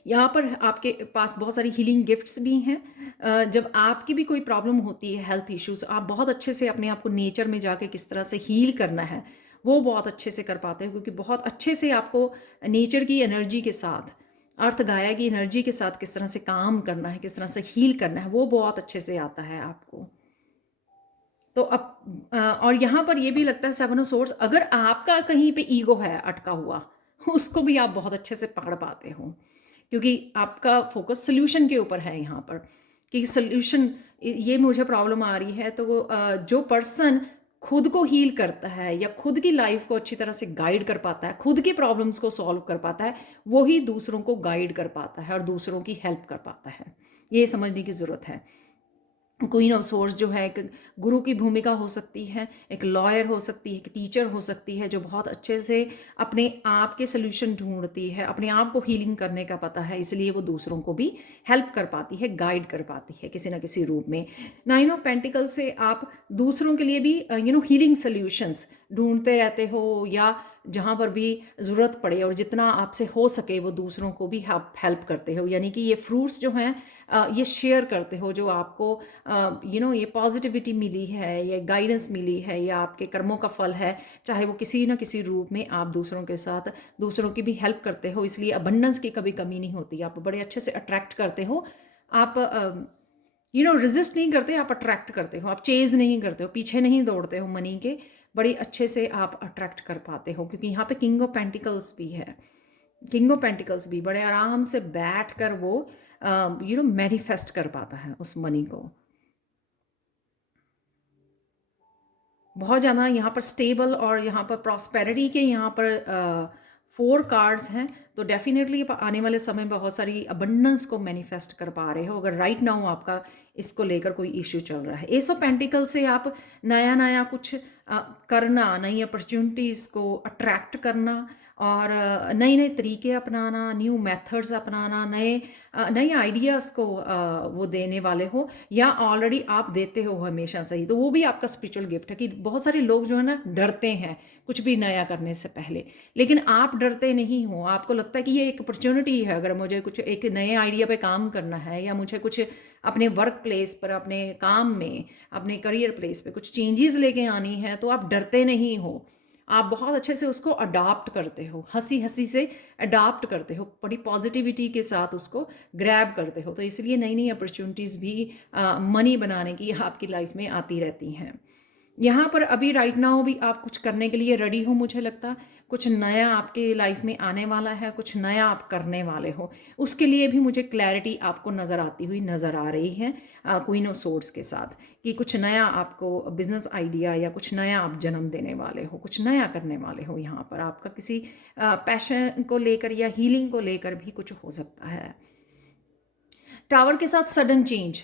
यहाँ पर आपके पास बहुत सारी हीलिंग गिफ्ट्स भी हैं। जब आपकी भी कोई प्रॉब्लम होती है, हेल्थ इश्यूज, आप बहुत अच्छे से अपने आप को नेचर में जाके किस तरह से हील करना है वो बहुत अच्छे से कर पाते हो, क्योंकि बहुत अच्छे से आपको नेचर की एनर्जी के साथ, अर्थ गाया की एनर्जी के साथ किस तरह से काम करना है, किस तरह से हील करना है, वो बहुत अच्छे से आता है आपको। तो अब और यहाँ पर ये भी लगता है 7 ऑफ सोर्ड्स, अगर आपका कहीं पे ईगो है अटका हुआ, उसको भी आप बहुत अच्छे से पकड़ पाते हो, क्योंकि आपका फोकस सोल्यूशन के ऊपर है यहाँ पर, कि सोल्यूशन, ये मुझे प्रॉब्लम आ रही है। तो जो पर्सन खुद को हील करता है या खुद की लाइफ को अच्छी तरह से गाइड कर पाता है, खुद की प्रॉब्लम्स को सॉल्व कर पाता है, वही दूसरों को गाइड कर पाता है और दूसरों की हेल्प कर पाता है। ये समझने की ज़रूरत है। क्वीन ऑफ सोर्स जो है एक गुरु की भूमिका हो सकती है, एक लॉयर हो सकती है, एक टीचर हो सकती है जो बहुत अच्छे से अपने आप के सल्यूशन ढूंढती है, अपने आप को हीलिंग करने का पता है, इसलिए वो दूसरों को भी हेल्प कर पाती है, गाइड कर पाती है किसी ना किसी रूप में। नाइन ऑफ पेंटिकल से आप दूसरों के लिए भी हीलिंग सल्यूशंस ढूंढते रहते हो, या जहाँ पर भी ज़रूरत पड़े और जितना आपसे हो सके वो दूसरों को भी आप हेल्प करते हो। यानी कि ये फ्रूट्स जो हैं ये शेयर करते हो, जो आपको ये पॉजिटिविटी मिली है, ये गाइडेंस मिली है, या आपके कर्मों का फल है, चाहे वो किसी ना किसी रूप में आप दूसरों के साथ दूसरों की भी हेल्प करते हो, इसलिए अबंडेंस की कभी कमी नहीं होती। आप बड़े अच्छे से अट्रैक्ट करते हो, आप रेजिस्ट नहीं करते, आप अट्रैक्ट करते हो, आप चेज नहीं करते हो, पीछे नहीं दौड़ते हो मनी के, बड़ी अच्छे से आप अट्रैक्ट कर पाते हो, क्योंकि यहाँ पे किंग ऑफ पेंटिकल्स भी है। किंग ऑफ पेंटिकल्स भी बड़े आराम से बैठ कर वो मैनिफेस्ट कर पाता है उस मनी को। बहुत ज़्यादा यहाँ पर स्टेबल और यहाँ पर प्रॉस्पेरिटी के यहाँ पर 4 कार्ड्स हैं, तो डेफिनेटली आने वाले समय में बहुत सारी अबंडेंस को मैनिफेस्ट कर पा रहे हो, अगर राइट नाउ आपका इसको लेकर कोई इश्यू चल रहा है। एस ऑफ पेंटिकल से आप नया नया कुछ करना, नई अपॉर्चुनिटीज़ को अट्रैक्ट करना, और नए नए तरीके अपनाना, न्यू मेथड्स अपनाना, नए आइडियाज़ को वो देने वाले हो, या ऑलरेडी आप देते हो हमेशा से ही, तो वो भी आपका स्पिरिचुअल गिफ्ट है। कि बहुत सारे लोग जो है ना डरते हैं कुछ भी नया करने से पहले, लेकिन आप डरते नहीं हो, आपको लगता है कि ये एक अपॉर्चुनिटी है, अगर मुझे कुछ एक नए आइडिया पे काम करना है, या मुझे कुछ अपने वर्क प्लेस पर, अपने काम में, अपने करियर प्लेस पे कुछ चेंजेस लेके आनी है, तो आप डरते नहीं हो, आप बहुत अच्छे से उसको अडॉप्ट करते हो, हंसी हंसी से अडॉप्ट करते हो, बड़ी पॉजिटिविटी के साथ उसको ग्रैब करते हो, तो इसलिए नई नई अपॉर्चुनिटीज़ भी मनी बनाने की आपकी लाइफ में आती रहती हैं। यहाँ पर अभी राइट नाउ भी आप कुछ करने के लिए रेडी हो, मुझे लगता है कुछ नया आपके लाइफ में आने वाला है, कुछ नया आप करने वाले हो, उसके लिए भी मुझे क्लैरिटी आपको नज़र आती हुई नज़र आ रही है क्वीन ऑफ सोर्ड्स के साथ, कि कुछ नया आपको बिजनेस आइडिया या कुछ नया आप जन्म देने वाले हो, कुछ नया करने वाले हो। यहाँ पर आपका किसी पैशन को लेकर या हीलिंग को लेकर भी कुछ हो सकता है। टावर के साथ सडन चेंज,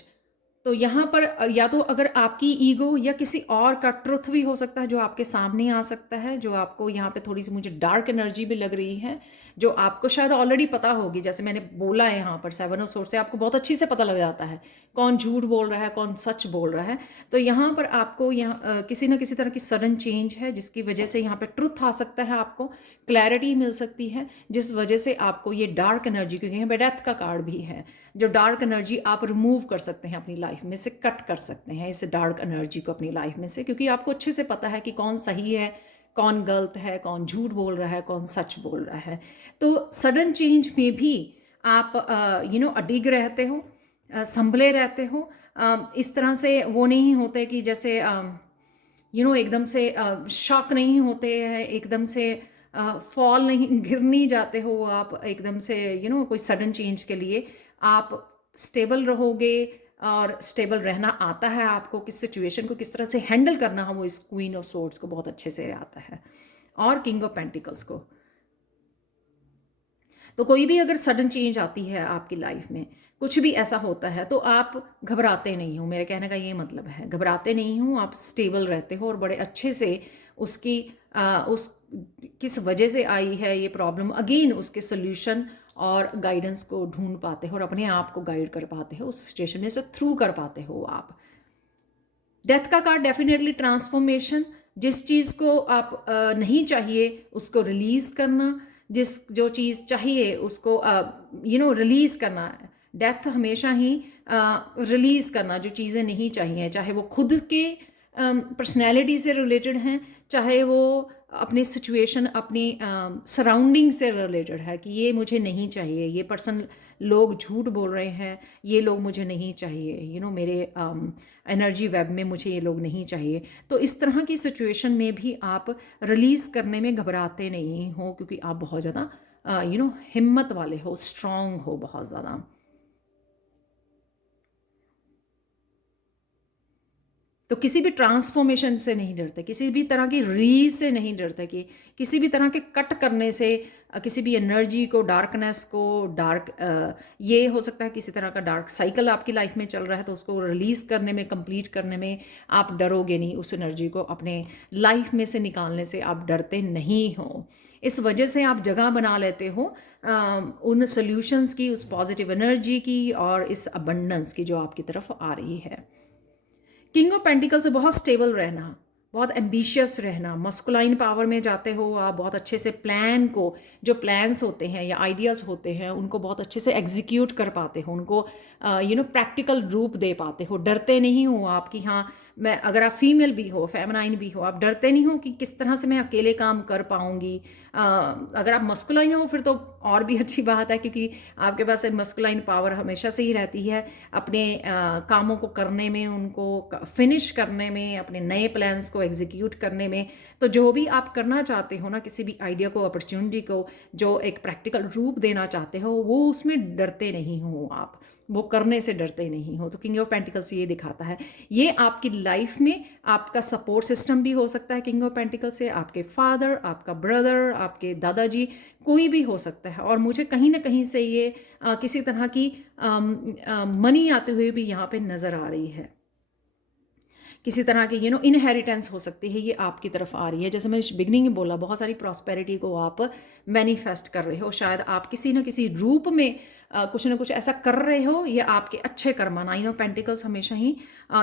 तो यहाँ पर या तो अगर आपकी ईगो या किसी और का ट्रुथ भी हो सकता है जो आपके सामने आ सकता है, जो आपको यहाँ पे थोड़ी सी मुझे डार्क एनर्जी भी लग रही है, जो आपको शायद ऑलरेडी पता होगी। जैसे मैंने बोला है यहाँ पर 7 ऑफ सोर्स से आपको बहुत अच्छी से पता लग जाता है कौन झूठ बोल रहा है, कौन सच बोल रहा है। तो यहाँ पर आपको यहाँ किसी न किसी तरह की सडन चेंज है, जिसकी वजह से यहाँ पर ट्रुथ आ सकता है, आपको क्लैरिटी मिल सकती है, जिस वजह से आपको ये डार्क एनर्जी, क्योंकि यहाँ पे डेथ का कार्ड भी है, जो डार्क एनर्जी आप रिमूव कर सकते हैं अपनी लाइफ में से, कट कर सकते हैं इस डार्क एनर्जी को अपनी लाइफ में से, क्योंकि आपको अच्छे से पता है कि कौन सही है, कौन गलत है, कौन झूठ बोल रहा है, कौन सच बोल रहा है। तो सडन चेंज में भी आप अडिग रहते हो, संभले रहते हो, इस तरह से वो नहीं होते कि जैसे एकदम से शॉक नहीं होते हैं, एकदम से फॉल नहीं, गिर नहीं जाते हो आप एकदम से, कोई सडन चेंज के लिए आप स्टेबल रहोगे, और स्टेबल रहना आता है आपको, किस सिचुएशन को किस तरह से हैंडल करना है वो इस क्वीन ऑफ सोर्ड्स को बहुत अच्छे से आता है, और किंग ऑफ पेंटिकल्स को। तो कोई भी अगर सडन चेंज आती है आपकी लाइफ में, कुछ भी ऐसा होता है, तो आप घबराते नहीं हो, मेरे कहने का ये मतलब है, घबराते नहीं हो, आप स्टेबल रहते हो, और बड़े अच्छे से उसकी उस किस वजह से आई है ये प्रॉब्लम, अगेन उसके सोल्यूशन और गाइडेंस को ढूंढ पाते हो, और अपने आप को गाइड कर पाते हो उस सिचुएशन में से, थ्रू कर पाते हो आप। डेथ का कार्ड डेफिनेटली ट्रांसफॉर्मेशन, जिस चीज़ को आप नहीं चाहिए उसको रिलीज़ करना, जो चीज़ चाहिए उसको रिलीज़ करना। डेथ हमेशा ही रिलीज़ करना जो चीज़ें नहीं चाहिए, चाहे वो खुद के पर्सनैलिटी से रिलेटेड हैं, चाहे वो अपने सिचुएशन, अपनी सराउंडिंग से रिलेटेड है, कि ये मुझे नहीं चाहिए, ये पर्सन, लोग झूठ बोल रहे हैं, ये लोग मुझे नहीं चाहिए, मेरे एनर्जी वेब में मुझे ये लोग नहीं चाहिए। तो इस तरह की सिचुएशन में भी आप रिलीज़ करने में घबराते नहीं हो, क्योंकि आप बहुत ज़्यादा हिम्मत वाले हो, स्ट्रांग हो बहुत ज़्यादा। तो किसी भी ट्रांसफॉर्मेशन से नहीं डरते, किसी भी तरह की री से नहीं डरते, कि किसी भी तरह के कट करने से, किसी भी एनर्जी को, डार्कनेस को, ये हो सकता है किसी तरह का डार्क साइकिल आपकी लाइफ में चल रहा है, तो उसको रिलीज़ करने में, कंप्लीट करने में आप डरोगे नहीं। उस एनर्जी को अपने लाइफ में से निकालने से आप डरते नहीं हो। इस वजह से आप जगह बना लेते हो उन सॉल्यूशंस की, उस पॉजिटिव एनर्जी की और इस अबंडेंस की जो आपकी तरफ आ रही है। किंग ऑफ पेंटिकल से बहुत स्टेबल रहना, बहुत एम्बिशियस रहना, मस्कुलाइन पावर में जाते हो आप, बहुत अच्छे से प्लान को, जो प्लान्स होते हैं या आइडियाज़ होते हैं उनको बहुत अच्छे से एग्जीक्यूट कर पाते हो, उनको प्रैक्टिकल रूप दे पाते हो। डरते नहीं हो आप कि हाँ, मैं, अगर आप फीमेल भी हो, फेमिनाइन भी हो, आप डरते नहीं हो कि किस तरह से मैं अकेले काम कर पाऊँगी। अगर आप मस्कुलाइन हो फिर तो और भी अच्छी बात है, क्योंकि आपके पास मस्कुलाइन पावर हमेशा से ही रहती है अपने कामों को करने में, उनको फिनिश करने में, अपने नए प्लान्स को एग्जीक्यूट करने में। तो जो भी आप करना चाहते हो ना, किसी भी आइडिया को, अपॉर्चुनिटी को जो एक प्रैक्टिकल रूप देना चाहते हो, वो उसमें डरते नहीं हो आप, वो करने से डरते नहीं हो। तो किंग ऑफ पेंटिकल्स ये दिखाता है। ये आपकी लाइफ में आपका सपोर्ट सिस्टम भी हो सकता है किंग ऑफ पेंटिकल से, आपके फादर, आपका ब्रदर, आपके दादाजी, कोई भी हो सकता है। और मुझे कहीं ना कहीं से ये किसी तरह की मनी आते हुए भी यहाँ पे नज़र आ रही है। किसी तरह की इनहेरिटेंस हो सकती है, ये आपकी तरफ आ रही है। जैसे मैंने बिगनिंग में बोला, बहुत सारी प्रॉस्पेरिटी को आप मैनिफेस्ट कर रहे हो। शायद आप किसी न किसी रूप में कुछ ना कुछ ऐसा कर रहे हो, ये आपके अच्छे कर्मा। 9 ऑफ पेंटिकल्स हमेशा ही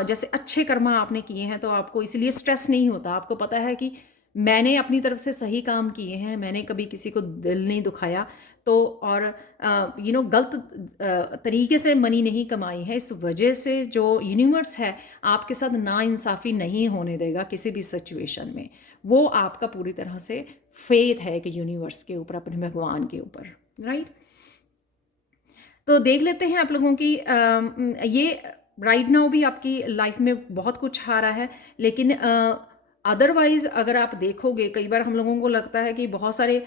जैसे अच्छे कर्मा आपने किए हैं, तो आपको इसलिए स्ट्रेस नहीं होता। आपको पता है कि मैंने अपनी तरफ से सही काम किए हैं, मैंने कभी किसी को दिल नहीं दुखाया, तो और गलत तरीके से मनी नहीं कमाई है। इस वजह से जो यूनिवर्स है आपके साथ नाइंसाफ़ी नहीं होने देगा किसी भी सिचुएशन में। वो आपका पूरी तरह से फेथ है कि यूनिवर्स के ऊपर, अपने भगवान के ऊपर, राइट। तो देख लेते हैं आप लोगों की ये राइट नाउ भी आपकी लाइफ में बहुत कुछ आ रहा है, लेकिन अदरवाइज अगर आप देखोगे, कई बार हम लोगों को लगता है कि बहुत सारे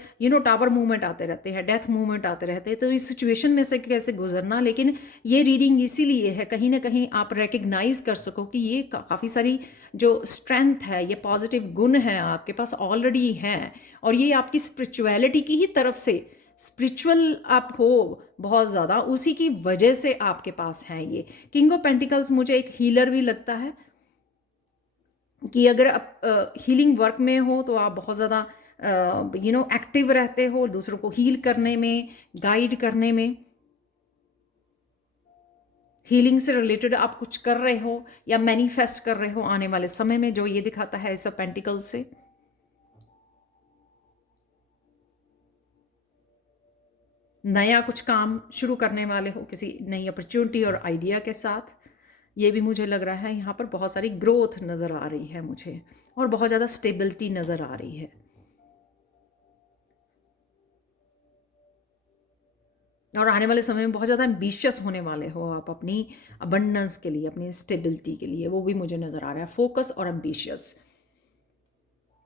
टावर मूवमेंट आते रहते हैं, डेथ मूवमेंट आते रहते हैं, तो इस सिचुएशन में से कैसे गुजरना। लेकिन ये रीडिंग इसीलिए है, कहीं ना कहीं आप रिकग्नाइज कर सको कि ये काफ़ी सारी जो स्ट्रेंथ है, ये पॉजिटिव गुण है आपके पास ऑलरेडी हैं, और ये आपकी स्पिरिचुअलिटी की ही तरफ से, स्पिरिचुअल आप हो बहुत ज़्यादा, उसी की वजह से आपके पास है ये। किंग ऑफ पेंटिकल्स मुझे एक हीलर भी लगता है, कि अगर आप हीलिंग वर्क में हो तो आप बहुत ज़्यादा एक्टिव रहते हो, दूसरों को हील करने में, गाइड करने में। हीलिंग से रिलेटेड आप कुछ कर रहे हो या मैनिफेस्ट कर रहे हो आने वाले समय में, जो ये दिखाता है इस पेंटिकल से। नया कुछ काम शुरू करने वाले हो, किसी नई अपॉर्चुनिटी और आइडिया के साथ। ये भी मुझे लग रहा है, यहाँ पर बहुत सारी ग्रोथ नज़र आ रही है मुझे, और बहुत ज़्यादा स्टेबिलिटी नज़र आ रही है। और आने वाले समय में बहुत ज़्यादा एम्बिशियस होने वाले हो आप अपनी अबंडेंस के लिए, अपनी स्टेबिलिटी के लिए, वो भी मुझे नज़र आ रहा है, फोकस और एम्बिशियस।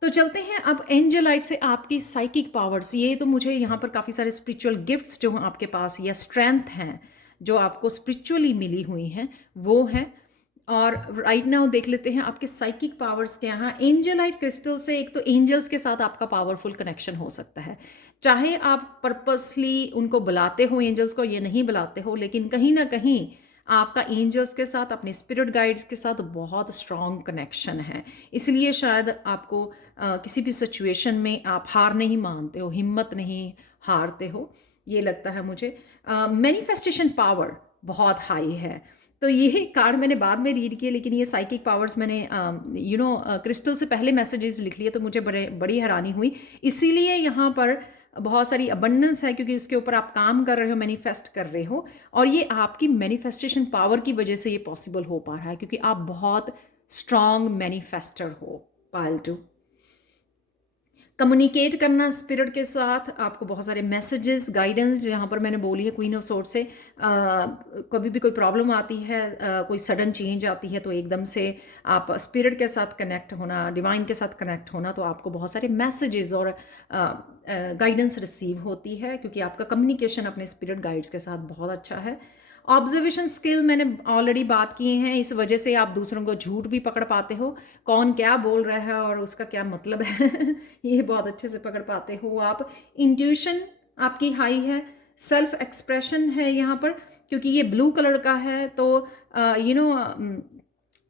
तो चलते हैं अब एंजलाइट से आपकी साइकिक पावर्स। ये तो मुझे यहाँ पर काफ़ी सारे स्पिरिचुअल गिफ्ट्स जो आपके पास या स्ट्रेंथ हैं जो आपको स्पिरिचुअली मिली हुई हैं, वो हैं। और राइट नाउ देख लेते हैं आपके साइकिक पावर्स के यहाँ। एंजलाइट क्रिस्टल से एक तो एंजल्स के साथ आपका पावरफुल कनेक्शन हो सकता है, चाहे आप पर्पसली उनको बुलाते हो, एंजल्स को ये नहीं बुलाते हो, लेकिन कहीं ना कहीं आपका एंजल्स के साथ, अपने स्पिरिट गाइड्स के साथ बहुत स्ट्रॉन्ग कनेक्शन है। इसलिए शायद आपको किसी भी सिचुएशन में आप हार नहीं मानते हो, हिम्मत नहीं हारते हो, ये लगता है मुझे। मैनिफेस्टेशन पावर बहुत हाई है। तो ये कार्ड मैंने बाद में रीड किए, लेकिन ये साइकिक पावर्स मैंने क्रिस्टल से पहले मैसेजेस लिख लिए, तो मुझे बड़ी हैरानी हुई। इसीलिए यहाँ पर बहुत सारी अबंडेंस है, क्योंकि उसके ऊपर आप काम कर रहे हो, मैनिफेस्ट कर रहे हो, और ये आपकी मैनिफेस्टेशन पावर की वजह से ये पॉसिबल हो पा रहा है, क्योंकि आप बहुत स्ट्रॉन्ग मैनिफेस्टर हो। पायल 2, कम्युनिकेट करना स्पिरिट के साथ, आपको बहुत सारे मैसेजेस, गाइडेंस, जहाँ पर मैंने बोली है क्वीन ऑफ सोर्ड से, कभी भी कोई प्रॉब्लम आती है, कोई सडन चेंज आती है, तो एकदम से आप स्पिरिट के साथ कनेक्ट होना, डिवाइन के साथ कनेक्ट होना, तो आपको बहुत सारे मैसेजेस और गाइडेंस रिसीव होती है, क्योंकि आपका कम्युनिकेशन अपने स्पिरिट गाइड्स के साथ बहुत अच्छा है। ऑब्जर्वेशन स्किल मैंने ऑलरेडी बात की हैं, इस वजह से आप दूसरों को झूठ भी पकड़ पाते हो, कौन क्या बोल रहा है और उसका क्या मतलब है ये बहुत अच्छे से पकड़ पाते हो आप। इंट्यूशन आपकी हाई है, सेल्फ एक्सप्रेशन है यहाँ पर, क्योंकि ये ब्लू कलर का है, तो यू नो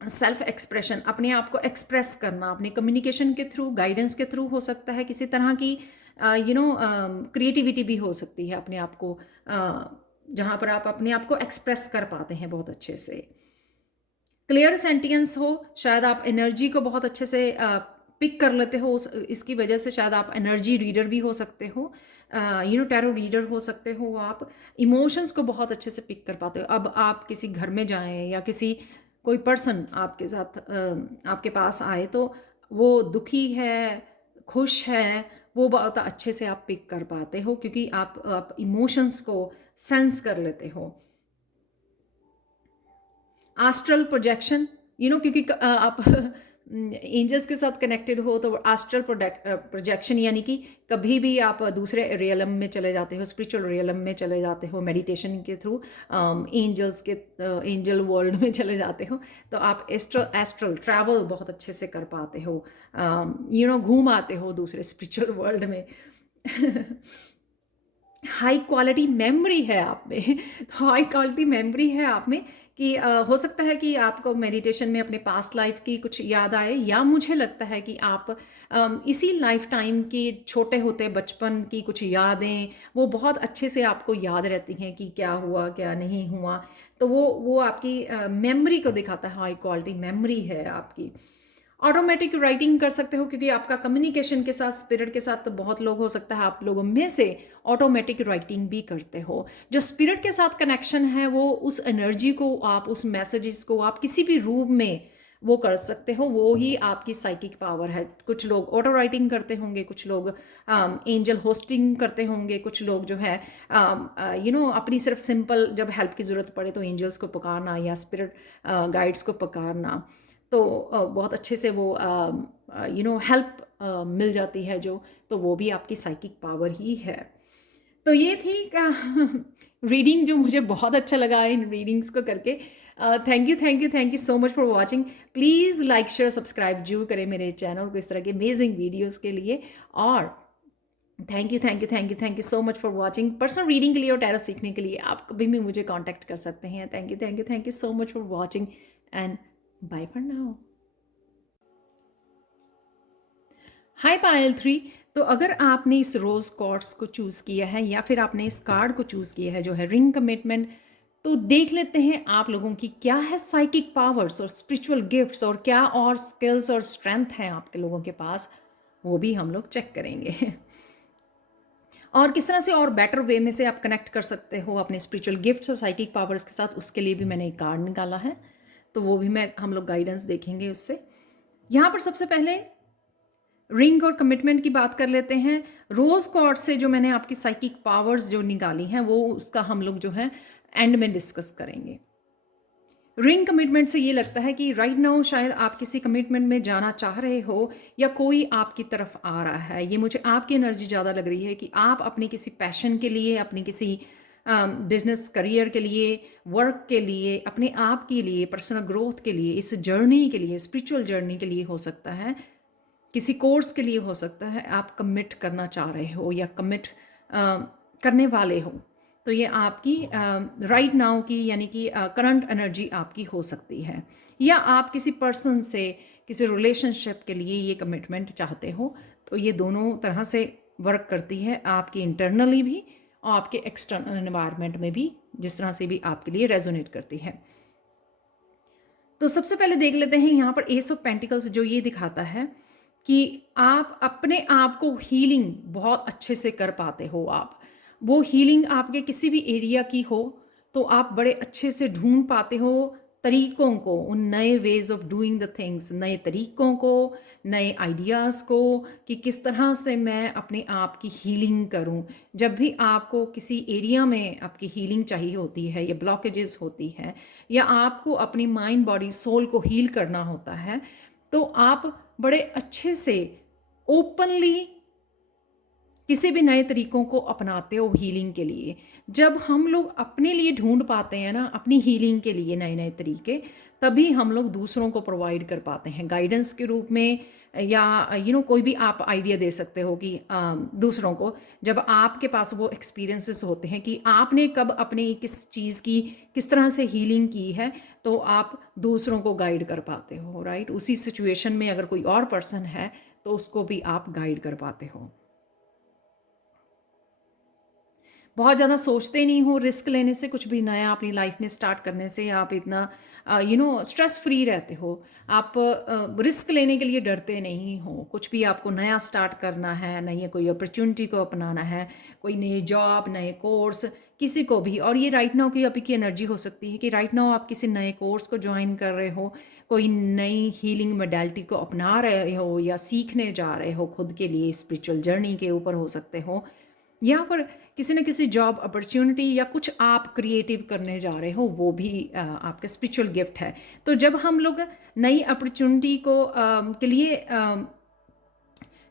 सेल्फ एक्सप्रेशन, अपने आप को एक्सप्रेस करना अपने कम्युनिकेशन के थ्रू, गाइडेंस के थ्रू हो सकता है, किसी तरह की क्रिएटिविटी भी हो सकती है अपने आप को, जहाँ पर आप अपने आप को एक्सप्रेस कर पाते हैं बहुत अच्छे से। क्लियर सेंटेंस हो, शायद आप एनर्जी को बहुत अच्छे से पिक कर लेते हो, इसकी वजह से शायद आप एनर्जी रीडर भी हो सकते हो, टैरो रीडर हो सकते हो आप। इमोशंस को बहुत अच्छे से पिक कर पाते हो। अब आप किसी घर में जाएं या किसी कोई पर्सन आपके साथ आपके पास आए, तो वो दुखी है, खुश है, वो बहुत अच्छे से आप पिक कर पाते हो, क्योंकि आप इमोशंस को सेंस कर लेते हो। एस्ट्रल प्रोजेक्शन, क्योंकि आप एंजल्स के साथ कनेक्टेड हो, तो एस्ट्रल प्रोजेक्शन यानी कि कभी भी आप दूसरे रियलम में चले जाते हो, स्पिरिचुअल रियलम में चले जाते हो मेडिटेशन के थ्रू, एंजल वर्ल्ड में चले जाते हो, तो आप एस्ट्रल ट्रैवल बहुत अच्छे से कर पाते हो, घूम आते हो दूसरे स्पिरिचुअल वर्ल्ड में हाई क्वालिटी मेमोरी है आप में तो हाई क्वालिटी मेमोरी है आप में कि हो सकता है कि आपको मेडिटेशन में अपने पास्ट लाइफ की कुछ याद आए, या मुझे लगता है कि आप इसी लाइफ टाइम की छोटे होते बचपन की कुछ यादें वो बहुत अच्छे से आपको याद रहती हैं कि क्या हुआ क्या नहीं हुआ, तो वो आपकी मेमोरी को दिखाता है, हाई क्वालिटी मेमोरी है आपकी। ऑटोमेटिक राइटिंग कर सकते हो, क्योंकि आपका कम्युनिकेशन के साथ, स्पिरिट के साथ, तो बहुत लोग हो सकता है आप लोगों में से ऑटोमेटिक राइटिंग भी करते हो। जो स्पिरिट के साथ कनेक्शन है, वो उस एनर्जी को आप, उस मैसेजेस को आप किसी भी रूप में वो कर सकते हो, वो ही आपकी साइकिक पावर है। कुछ लोग ऑटो राइटिंग करते होंगे, कुछ लोग एंजल होस्टिंग करते होंगे, कुछ लोग जो है अपनी सिर्फ सिंपल जब हेल्प की ज़रूरत पड़े तो एंजल्स को पुकारना या स्पिरिट गाइड्स को पुकारना, तो बहुत अच्छे से वो हेल्प मिल जाती है जो, तो वो भी आपकी साइकिक पावर ही है। तो ये थी रीडिंग जो मुझे बहुत अच्छा लगा इन रीडिंग्स को करके। Thank you so much for watching. Please like share subscribe जरूर करें मेरे चैनल को इस तरह के अमेजिंग वीडियोज़ के लिए। और thank you so much for watching. Personal reading के लिए और टैरो सीखने के लिए आप कभी भी मुझे कॉन्टैक्ट कर सकते हैं। Thank you so much for watching and bye for now. Hi Payal 3। तो अगर आपने इस रोज कॉर्ड्स को चूज़ किया है या फिर आपने इस कार्ड को चूज़ किया है जो है रिंग कमिटमेंट, तो देख लेते हैं आप लोगों की क्या है साइकिक पावर्स और स्पिरिचुअल गिफ्ट्स, और क्या और स्किल्स और स्ट्रेंथ हैं आपके लोगों के पास, वो भी हम लोग चेक करेंगे और किस तरह से और बेटर वे में से आप कनेक्ट कर सकते हो अपने स्पिरिचुअल गिफ्ट्स और साइकिक पावर्स के साथ, उसके लिए भी मैंने एक कार्ड निकाला है, तो वो भी हम लोग गाइडेंस देखेंगे उससे। यहाँ पर सबसे पहले रिंग और कमिटमेंट की बात कर लेते हैं। रोज कॉर्ड से जो मैंने आपकी साइकिक पावर्स जो निकाली हैं, वो उसका हम लोग जो है एंड में डिस्कस करेंगे। रिंग कमिटमेंट से ये लगता है कि राइट नाउ शायद आप किसी कमिटमेंट में जाना चाह रहे हो या कोई आपकी तरफ आ रहा है। ये मुझे आपकी एनर्जी ज़्यादा लग रही है कि आप अपने किसी पैशन के लिए, अपनी किसी बिजनेस करियर के लिए, वर्क के लिए, अपने आप के लिए, पर्सनल ग्रोथ के लिए, इस जर्नी के लिए, स्पिरिचुअल जर्नी के लिए हो सकता है, किसी कोर्स के लिए हो सकता है, आप कमिट करना चाह रहे हो या कमिट करने वाले हो, तो ये आपकी राइट नाउ की यानी कि करंट एनर्जी आपकी हो सकती है। या आप किसी पर्सन से, किसी रिलेशनशिप के लिए ये कमिटमेंट चाहते हो, तो ये दोनों तरह से वर्क करती है, आपकी इंटरनली भी और आपके एक्सटर्नल एनवायरनमेंट में भी, जिस तरह से भी आपके लिए रेजोनेट करती है। तो सबसे पहले देख लेते हैं यहाँ पर एस ऑफ पेंटिकल्स जो ये दिखाता है कि आप अपने आप को हीलिंग बहुत अच्छे से कर पाते हो। आप वो हीलिंग आपके किसी भी एरिया की हो, तो आप बड़े अच्छे से ढूंढ पाते हो तरीकों को, उन नए ways of doing the things, नए तरीकों को, नए आइडियाज़ को, कि किस तरह से मैं अपने आप की हीलिंग करूं। जब भी आपको किसी एरिया में आपकी हीलिंग चाहिए होती है या ब्लॉकेजेस होती है, या आपको अपनी माइंड बॉडी सोल को हील करना होता है, तो आप बड़े अच्छे से ओपनली किसी भी नए तरीकों को अपनाते हो हीलिंग के लिए, जब हम लोग अपने लिए ढूंढ पाते हैं ना अपनी हीलिंग के लिए नए नए तरीके, तभी हम लोग दूसरों को प्रोवाइड कर पाते हैं गाइडेंस के रूप में, या कोई भी आप आइडिया दे सकते हो कि दूसरों को, जब आपके पास वो एक्सपीरियंसेस होते हैं कि आपने कब अपनी किस चीज़ की किस तरह से हीलिंग की है, तो आप दूसरों को गाइड कर पाते हो, राइट। उसी सिचुएशन में अगर कोई और पर्सन है तो उसको भी आप गाइड कर पाते हो। बहुत ज़्यादा सोचते नहीं हो रिस्क लेने से, कुछ भी नया अपनी लाइफ में स्टार्ट करने से आप इतना स्ट्रेस फ्री रहते हो। आप रिस्क लेने के लिए डरते नहीं हो। कुछ भी आपको नया स्टार्ट करना है, नई कोई अपॉर्चुनिटी को अपनाना है, कोई नई जॉब, नए कोर्स, किसी को भी। और ये राइट नाउ की अभी की एनर्जी हो सकती है कि राइट नाउ आप किसी नए कोर्स को ज्वाइन कर रहे हो, कोई नई हीलिंग मोडालिटी को अपना रहे हो, या सीखने जा रहे हो खुद के लिए, स्पिरिचुअल जर्नी के ऊपर हो सकते हो, या पर किसी न किसी जॉब अपॉर्चुनिटी या कुछ आप क्रिएटिव करने जा रहे हो, वो भी आपका स्पिरिचुअल गिफ्ट है। तो जब हम लोग नई अपॉर्चुनिटी को के लिए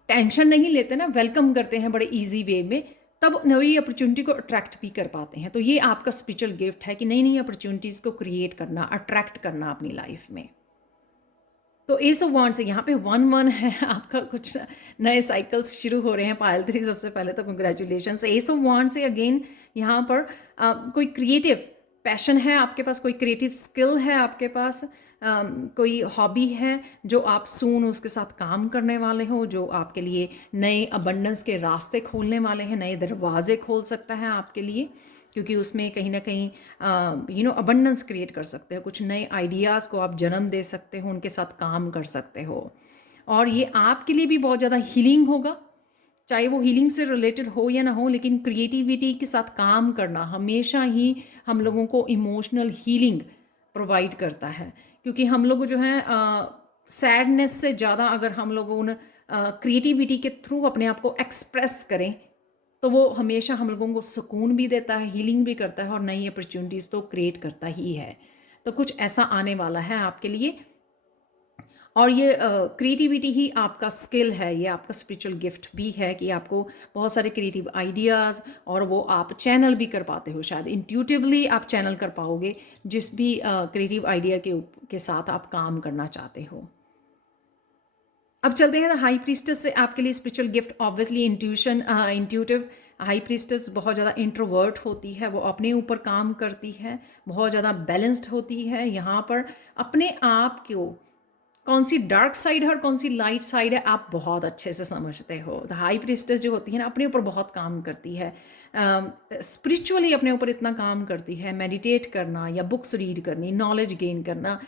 टेंशन नहीं लेते ना, वेलकम करते हैं बड़े इजी वे में, तब नई अपॉर्चुनिटी को अट्रैक्ट भी कर पाते हैं। तो ये आपका स्पिरिचुअल गिफ्ट है कि नई नई अपॉर्चुनिटीज़ को क्रिएट करना, अट्रैक्ट करना अपनी लाइफ में। तो एस ऑफ वांड से यहाँ पे 1-1 है आपका, कुछ नए साइकिल्स शुरू हो रहे हैं पायल 3। सबसे पहले तो कंग्रेचुलेशन। एस ऑफ वांड से अगेन यहाँ पर कोई क्रिएटिव पैशन है आपके पास, कोई क्रिएटिव स्किल है आपके पास, कोई हॉबी है जो आप सून उसके साथ काम करने वाले हो, जो आपके लिए नए अबंडेंस के रास्ते खोलने वाले हैं, नए दरवाजे खोल सकता है आपके लिए, क्योंकि उसमें कहीं ना कहीं अबंडेंस क्रिएट कर सकते हो। कुछ नए आइडियाज़ को आप जन्म दे सकते हो, उनके साथ काम कर सकते हो, और ये आपके लिए भी बहुत ज़्यादा हीलिंग होगा। चाहे वो हीलिंग से रिलेटेड हो या ना हो, लेकिन क्रिएटिविटी के साथ काम करना हमेशा ही हम लोगों को इमोशनल हीलिंग प्रोवाइड करता है। क्योंकि हम लोग जो है सैडनेस से ज़्यादा अगर हम लोग उन क्रिएटिविटी के थ्रू अपने आप को एक्सप्रेस करें, तो वो हमेशा हम लोगों को सुकून भी देता है, हीलिंग भी करता है, और नई अपॉर्चुनिटीज़ तो क्रिएट करता ही है। तो कुछ ऐसा आने वाला है आपके लिए, और ये क्रिएटिविटी ही आपका स्किल है, ये आपका स्पिरिचुअल गिफ्ट भी है कि आपको बहुत सारे क्रिएटिव आइडियाज़, और वो आप चैनल भी कर पाते हो, शायद इंट्यूटिवली आप चैनल कर पाओगे जिस भी क्रिएटिव आइडिया के साथ आप काम करना चाहते हो। अब चलते हैं हाई प्रीस्टेस से आपके लिए spiritual gift, obviously intuitive. High priestess बहुत ज़्यादा इंट्रोवर्ट होती है, वो अपने ऊपर काम करती है, बहुत ज़्यादा बैलेंस्ड होती है। यहाँ पर अपने आप को कौन सी डार्क साइड है और कौन सी लाइट साइड है आप बहुत अच्छे से समझते हो। द हाई प्रीस्टेस जो होती है ना, अपने ऊपर बहुत काम करती है, स्पिरिचुअली अपने ऊपर इतना काम करती है, मेडिटेट करना या बुक्स रीड करनी, नॉलेज गेन करना,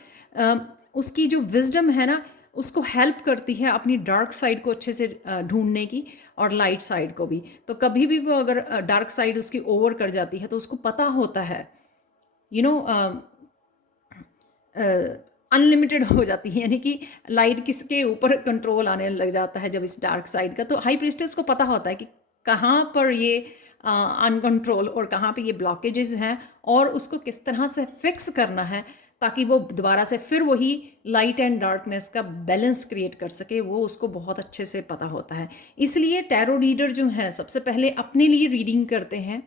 उसकी जो विजडम है ना, उसको हेल्प करती है अपनी डार्क साइड को अच्छे से ढूंढने की, और लाइट साइड को भी। तो कभी भी वो अगर डार्क साइड उसकी ओवर कर जाती है, तो उसको पता होता है यू नो अनलिमिटेड हो जाती है, यानी कि लाइट किसके ऊपर कंट्रोल आने लग जाता है जब इस डार्क साइड का। तो हाई प्रीस्टेस को पता होता है कि कहाँ पर ये अनकंट्रोल और कहाँ पे ये ब्लॉकेजेस हैं, और उसको किस तरह से फिक्स करना है ताकि वो दोबारा से फिर वही लाइट एंड डार्कनेस का बैलेंस क्रिएट कर सके, वो उसको बहुत अच्छे से पता होता है। इसलिए टैरो रीडर जो हैं सबसे पहले अपने लिए रीडिंग करते हैं,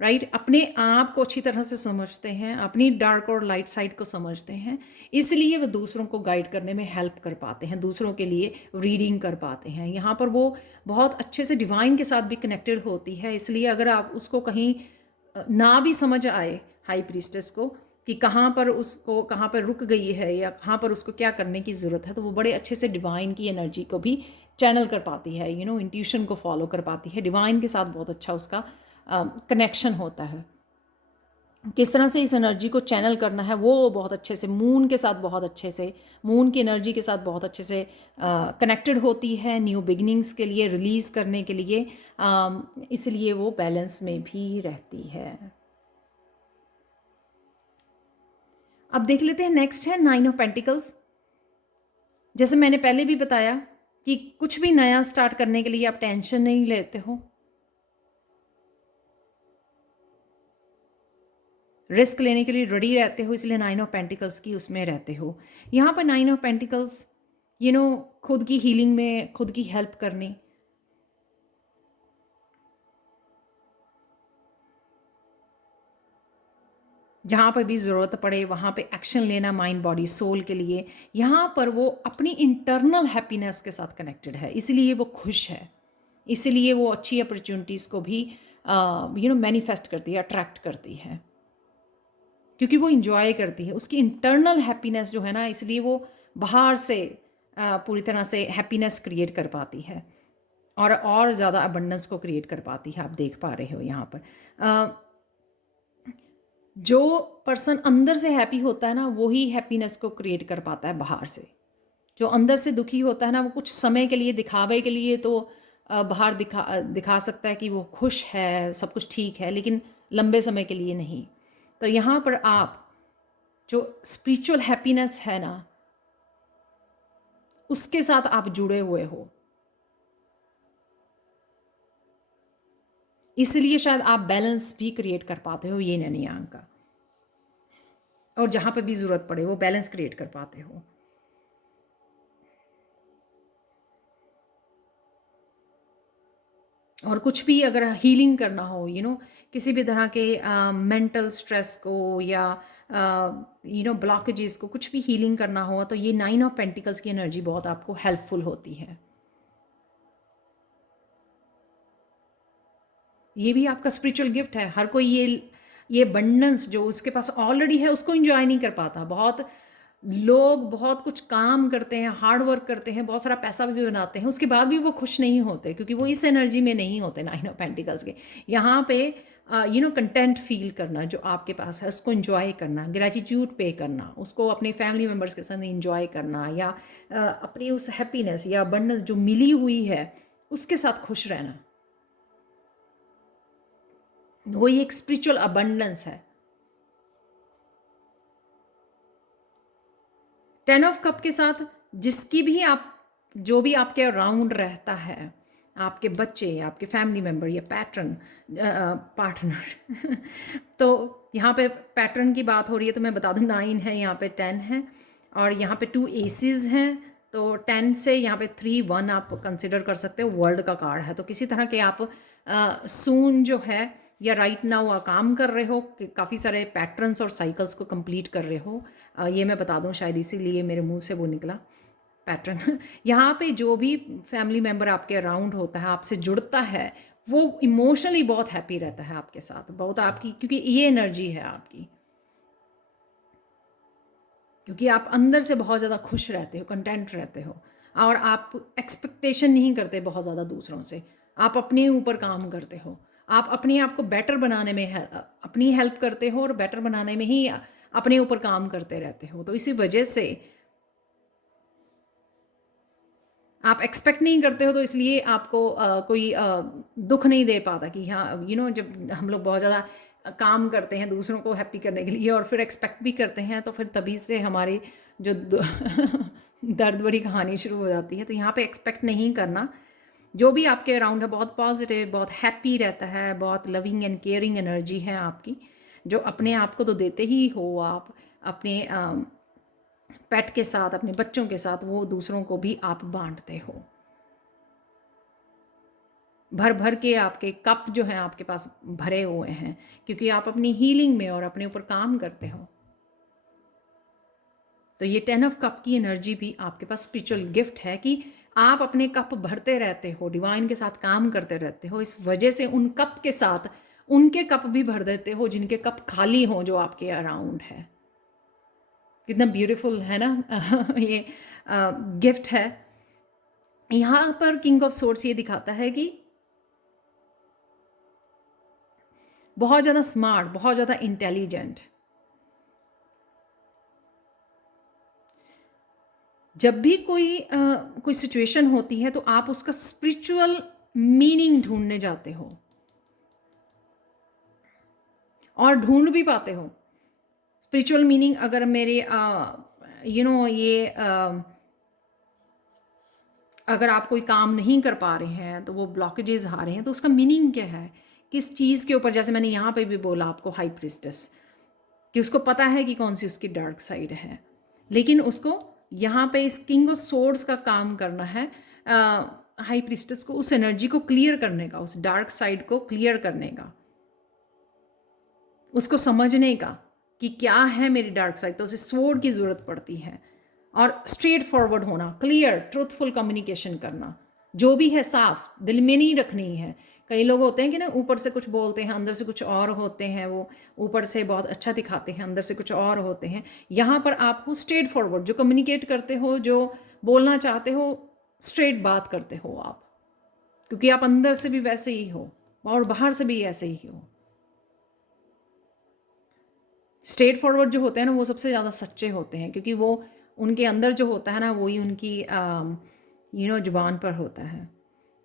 राइट, अपने आप को अच्छी तरह से समझते हैं, अपनी डार्क और लाइट साइड को समझते हैं, इसलिए वो दूसरों को गाइड करने में हेल्प कर पाते हैं, दूसरों के लिए रीडिंग कर पाते हैं। यहाँ पर वो बहुत अच्छे से डिवाइन के साथ भी कनेक्टेड होती है। इसलिए अगर आप उसको कहीं ना भी समझ आए हाई प्रीस्टेस को कि कहाँ पर उसको कहाँ पर रुक गई है या कहाँ पर उसको क्या करने की ज़रूरत है, तो वो बड़े अच्छे से डिवाइन की एनर्जी को भी चैनल कर पाती है, इंट्यूशन को फॉलो कर पाती है, डिवाइन के साथ बहुत अच्छा उसका कनेक्शन होता है। किस तरह से इस एनर्जी को चैनल करना है वो बहुत अच्छे से मून के साथ, बहुत अच्छे से मून की एनर्जी के साथ बहुत अच्छे से कनेक्टेड होती है, न्यू बिगनिंग्स के लिए, रिलीज़ करने के लिए, इसलिए वो बैलेंस में भी रहती है। अब देख लेते हैं नेक्स्ट है 9 ऑफ पेंटिकल्स। जैसे मैंने पहले भी बताया कि कुछ भी नया स्टार्ट करने के लिए आप टेंशन नहीं लेते हो, रिस्क लेने के लिए रेडी रहते हो, इसलिए 9 ऑफ पेंटिकल्स की उसमें रहते हो। यहाँ पर 9 ऑफ पेंटिकल्स खुद की हीलिंग में खुद की हेल्प करनी, जहाँ पर भी ज़रूरत पड़े वहाँ पे एक्शन लेना माइंड बॉडी सोल के लिए। यहाँ पर वो अपनी इंटरनल हैप्पीनेस के साथ कनेक्टेड है, इसलिए वो खुश है, इसलिए वो अच्छी अपॉर्चुनिटीज़ को भी मैनिफेस्ट करती है, अट्रैक्ट करती है, क्योंकि वो इंजॉय करती है। उसकी इंटरनल हैप्पीनेस जो है ना, इसलिए वो बाहर से पूरी तरह से हैप्पीनेस क्रिएट कर पाती है और ज़्यादा अबंडेंस को क्रिएट कर पाती है। आप देख पा रहे हो यहाँ पर जो पर्सन अंदर से हैप्पी होता है ना, वो ही हैप्पीनेस को क्रिएट कर पाता है बाहर से। जो अंदर से दुखी होता है ना, वो कुछ समय के लिए, दिखावे के लिए तो बाहर दिखा सकता है कि वो खुश है, सब कुछ ठीक है, लेकिन लंबे समय के लिए नहीं। तो यहाँ पर आप जो स्पिरिचुअल हैप्पीनेस है ना, उसके साथ आप जुड़े हुए हो, इसलिए शायद आप बैलेंस भी क्रिएट कर पाते हो, ये नहीं का, और जहाँ पे भी ज़रूरत पड़े वो बैलेंस क्रिएट कर पाते हो। और कुछ भी अगर हीलिंग करना हो, किसी भी तरह के मेंटल स्ट्रेस को या ब्लॉकेजेस को कुछ भी हीलिंग करना हो, तो ये 9 ऑफ पेंटिकल्स की एनर्जी बहुत आपको हेल्पफुल होती है। ये भी आपका स्पिरिचुअल गिफ्ट है। हर कोई ये बंडन्स जो उसके पास ऑलरेडी है उसको एंजॉय नहीं कर पाता। बहुत लोग बहुत कुछ काम करते हैं, हार्ड वर्क करते हैं, बहुत सारा पैसा भी बनाते हैं, उसके बाद भी वो खुश नहीं होते, क्योंकि वो इस एनर्जी में नहीं होते 9 ऑफ पेंटिकल्स के। यहाँ पे कंटेंट फील करना जो आपके पास है, उसको एंजॉय करना, ग्रेटिट्यूड पे करना, उसको अपने फैमिली मेम्बर्स के साथ एंजॉय करना, या अपनी उस हैप्पीनेस या अबंडेंस जो मिली हुई है उसके साथ खुश रहना, वही एक स्पिरिचुअल अबंडेंस है। 10 ऑफ कप के साथ जिसकी भी आप, जो भी आपके अराउंड रहता है, आपके बच्चे, आपके फैमिली मेम्बर या पार्टनर तो यहाँ पे पैटर्न की बात हो रही है, तो मैं बता दूँ 9 है, यहाँ पे 10 है, और यहाँ पे 2 एसेस हैं। तो 10 से यहाँ पे 3 1 आप कंसिडर कर सकते हो, वर्ल्ड का कार्ड है। तो किसी तरह के आप सून जो है या राइट नाउ काम कर रहे हो, काफ़ी सारे पैटर्न्स और साइकिल्स को कंप्लीट कर रहे हो। ये मैं बता दूं, शायद इसीलिए मेरे मुंह से वो निकला पैटर्न। यहाँ पे जो भी फैमिली मेम्बर आपके अराउंड होता है, आपसे जुड़ता है, वो इमोशनली बहुत हैप्पी रहता है आपके साथ, बहुत आपकी, क्योंकि ये एनर्जी है आपकी, क्योंकि आप अंदर से बहुत ज़्यादा खुश रहते हो, कंटेंट रहते हो, और आप एक्सपेक्टेशन नहीं करते बहुत ज़्यादा दूसरों से। आप अपने ऊपर काम करते हो, आप अपने आप को बेटर बनाने में अपनी हेल्प करते हो, और बेटर बनाने में ही अपने ऊपर काम करते रहते हो। तो इसी वजह से आप एक्सपेक्ट नहीं करते हो, तो इसलिए आपको कोई दुख नहीं दे पाता कि हाँ, जब हम लोग बहुत ज़्यादा काम करते हैं दूसरों को हैप्पी करने के लिए और फिर एक्सपेक्ट भी करते हैं, तो फिर तभी से हमारी जो दर्द भरी कहानी शुरू हो जाती है। तो यहाँ पे एक्सपेक्ट नहीं करना, जो भी आपके अराउंड है बहुत पॉजिटिव, बहुत हैप्पी रहता है, बहुत लविंग एंड केयरिंग एनर्जी है आपकी, जो अपने आप को तो देते ही हो आप, अपने पेट के साथ, अपने बच्चों के साथ, वो दूसरों को भी आप बांटते हो। भर भर के आपके कप जो हैं आपके पास भरे हुए हैं, क्योंकि आप अपनी हीलिंग में और अपने ऊपर काम करते हो। तो ये 10 ऑफ कप की एनर्जी भी आपके पास स्पिरिचुअल गिफ्ट है कि आप अपने कप भरते रहते हो, डिवाइन के साथ काम करते रहते हो। इस वजह से उन कप के साथ उनके कप भी भर देते हो जिनके कप खाली हों, जो आपके अराउंड है। कितना ब्यूटीफुल है ना ये गिफ्ट है। यहाँ पर किंग ऑफ सोर्ड्स ये दिखाता है कि बहुत ज़्यादा स्मार्ट, बहुत ज़्यादा इंटेलिजेंट। जब भी कोई सिचुएशन होती है, तो आप उसका स्पिरिचुअल मीनिंग ढूंढने जाते हो और ढूंढ भी पाते हो। स्पिरिचुअल मीनिंग अगर मेरे अगर आप कोई काम नहीं कर पा रहे हैं, तो वो ब्लॉकेजेस आ रहे हैं, तो उसका मीनिंग क्या है, किस चीज़ के ऊपर। जैसे मैंने यहाँ पे भी बोला आपको, हाई प्रिस्टेस, कि उसको पता है कि कौन सी उसकी डार्क साइड है, लेकिन उसको यहाँ पे इस किंग ऑफ सोर्ड्स का काम करना है, हाई प्रिस्टेस को, उस एनर्जी को क्लियर करने का, उस डार्क साइड को क्लियर करने का, उसको समझने का, कि क्या है मेरी डार्क साइड, तो उसे स्वॉर्ड की ज़रूरत पड़ती है। और स्ट्रेट फॉरवर्ड होना, क्लियर ट्रूथफुल कम्युनिकेशन करना, जो भी है साफ दिल में नहीं रखनी है। कई लोग होते हैं कि ना ऊपर से कुछ बोलते हैं अंदर से कुछ और होते हैं, वो ऊपर से बहुत अच्छा दिखाते हैं अंदर से कुछ और होते हैं। यहाँ पर आप हो स्ट्रेट फॉरवर्ड, जो कम्युनिकेट करते हो, जो बोलना चाहते हो, स्ट्रेट बात करते हो आप, क्योंकि आप अंदर से भी वैसे ही हो और बाहर से भी ऐसे ही हो। स्ट्रेट फॉरवर्ड जो होते हैं ना वो सबसे ज़्यादा सच्चे होते हैं, क्योंकि वो उनके अंदर जो होता है ना वही उनकी जुबान पर होता है।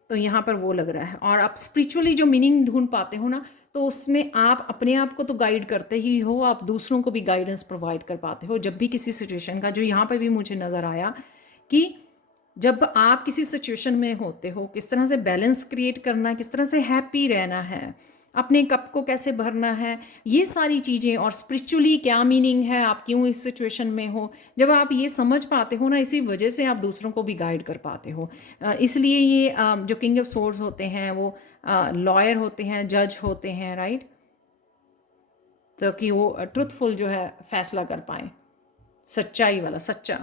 तो यहाँ पर वो लग रहा है। और आप स्पिरिचुअली जो मीनिंग ढूंढ पाते हो ना, तो उसमें आप अपने आप को तो गाइड करते ही हो, आप दूसरों को भी गाइडेंस प्रोवाइड कर पाते हो। जब भी किसी सिचुएशन का, जो यहाँ पर भी मुझे नज़र आया कि जब आप किसी सिचुएशन में होते हो, किस तरह से बैलेंस क्रिएट करना है, किस तरह से हैप्पी रहना है, अपने कप को कैसे भरना है, ये सारी चीज़ें, और स्पिरिचुअली क्या मीनिंग है, आप क्यों इस सिचुएशन में हो, जब आप ये समझ पाते हो ना, इसी वजह से आप दूसरों को भी गाइड कर पाते हो। इसलिए ये जो किंग ऑफ सोर्ड्स होते हैं वो लॉयर होते हैं, जज होते हैं, राइट, तो कि वो ट्रुथफुल जो है फैसला कर पाए, सच्चाई वाला, सच्चा।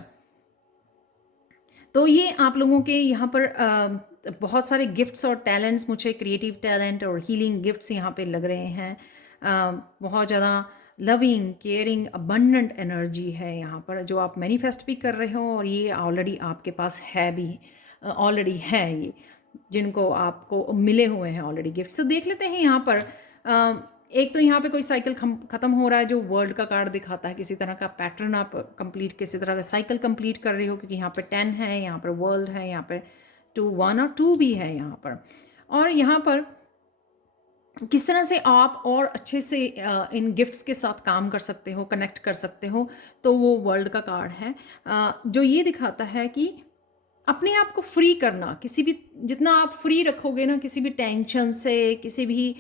तो ये आप लोगों के यहाँ पर बहुत सारे गिफ्ट्स और टैलेंट्स, मुझे क्रिएटिव टैलेंट और हीलिंग गिफ्ट्स यहाँ पे लग रहे हैं। बहुत ज़्यादा लविंग, केयरिंग, अबंडेंट एनर्जी है यहाँ पर, जो आप मैनिफेस्ट भी कर रहे हो, और ये ऑलरेडी आपके पास है भी, ऑलरेडी है ये, जिनको आपको मिले हुए हैं ऑलरेडी गिफ्ट। तो देख लेते हैं यहाँ पर एक तो यहाँ पे कोई साइकिल ख़त्म हो रहा है, जो वर्ल्ड का कार्ड दिखाता है, किसी तरह का पैटर्न आप कंप्लीट, किसी तरह का साइकिल कंप्लीट कर रहे हो, क्योंकि यहाँ पे 10 है, यहाँ पर वर्ल्ड है, यहाँ पर 2, 1 और 2 भी है यहाँ पर। और यहाँ पर किस तरह से आप और अच्छे से इन गिफ्ट्स के साथ काम कर सकते हो, कनेक्ट कर सकते हो, तो वो वर्ल्ड का कार्ड है, जो ये दिखाता है कि अपने आप को फ्री करना, किसी भी, जितना आप फ्री रखोगे ना किसी भी टेंशन से, किसी भी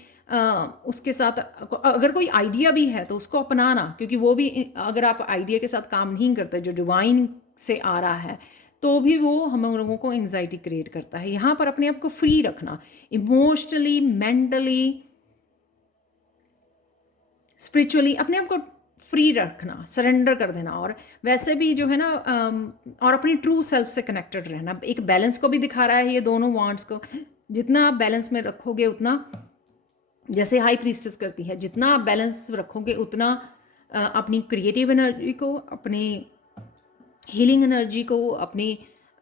उसके साथ, अगर कोई आइडिया भी है तो उसको अपनाना, क्योंकि वो भी, अगर आप आइडिया के साथ काम नहीं करते जो डिवाइन से आ रहा है, तो भी वो हम लोगों को एंग्जाइटी क्रिएट करता है। यहाँ पर अपने आप को फ्री रखना, इमोशनली, मेंटली, स्पिरिचुअली अपने आप को फ्री रखना, सरेंडर कर देना, और वैसे भी जो है ना और अपनी ट्रू सेल्फ से कनेक्टेड रहना। एक बैलेंस को भी दिखा रहा है ये दोनों वांड्स को, जितना आप बैलेंस में रखोगे उतना, जैसे हाई प्रीस्टेस करती है, जितना आप बैलेंस रखोगे उतना अपनी क्रिएटिव एनर्जी को, अपनी हीलिंग एनर्जी को, अपनी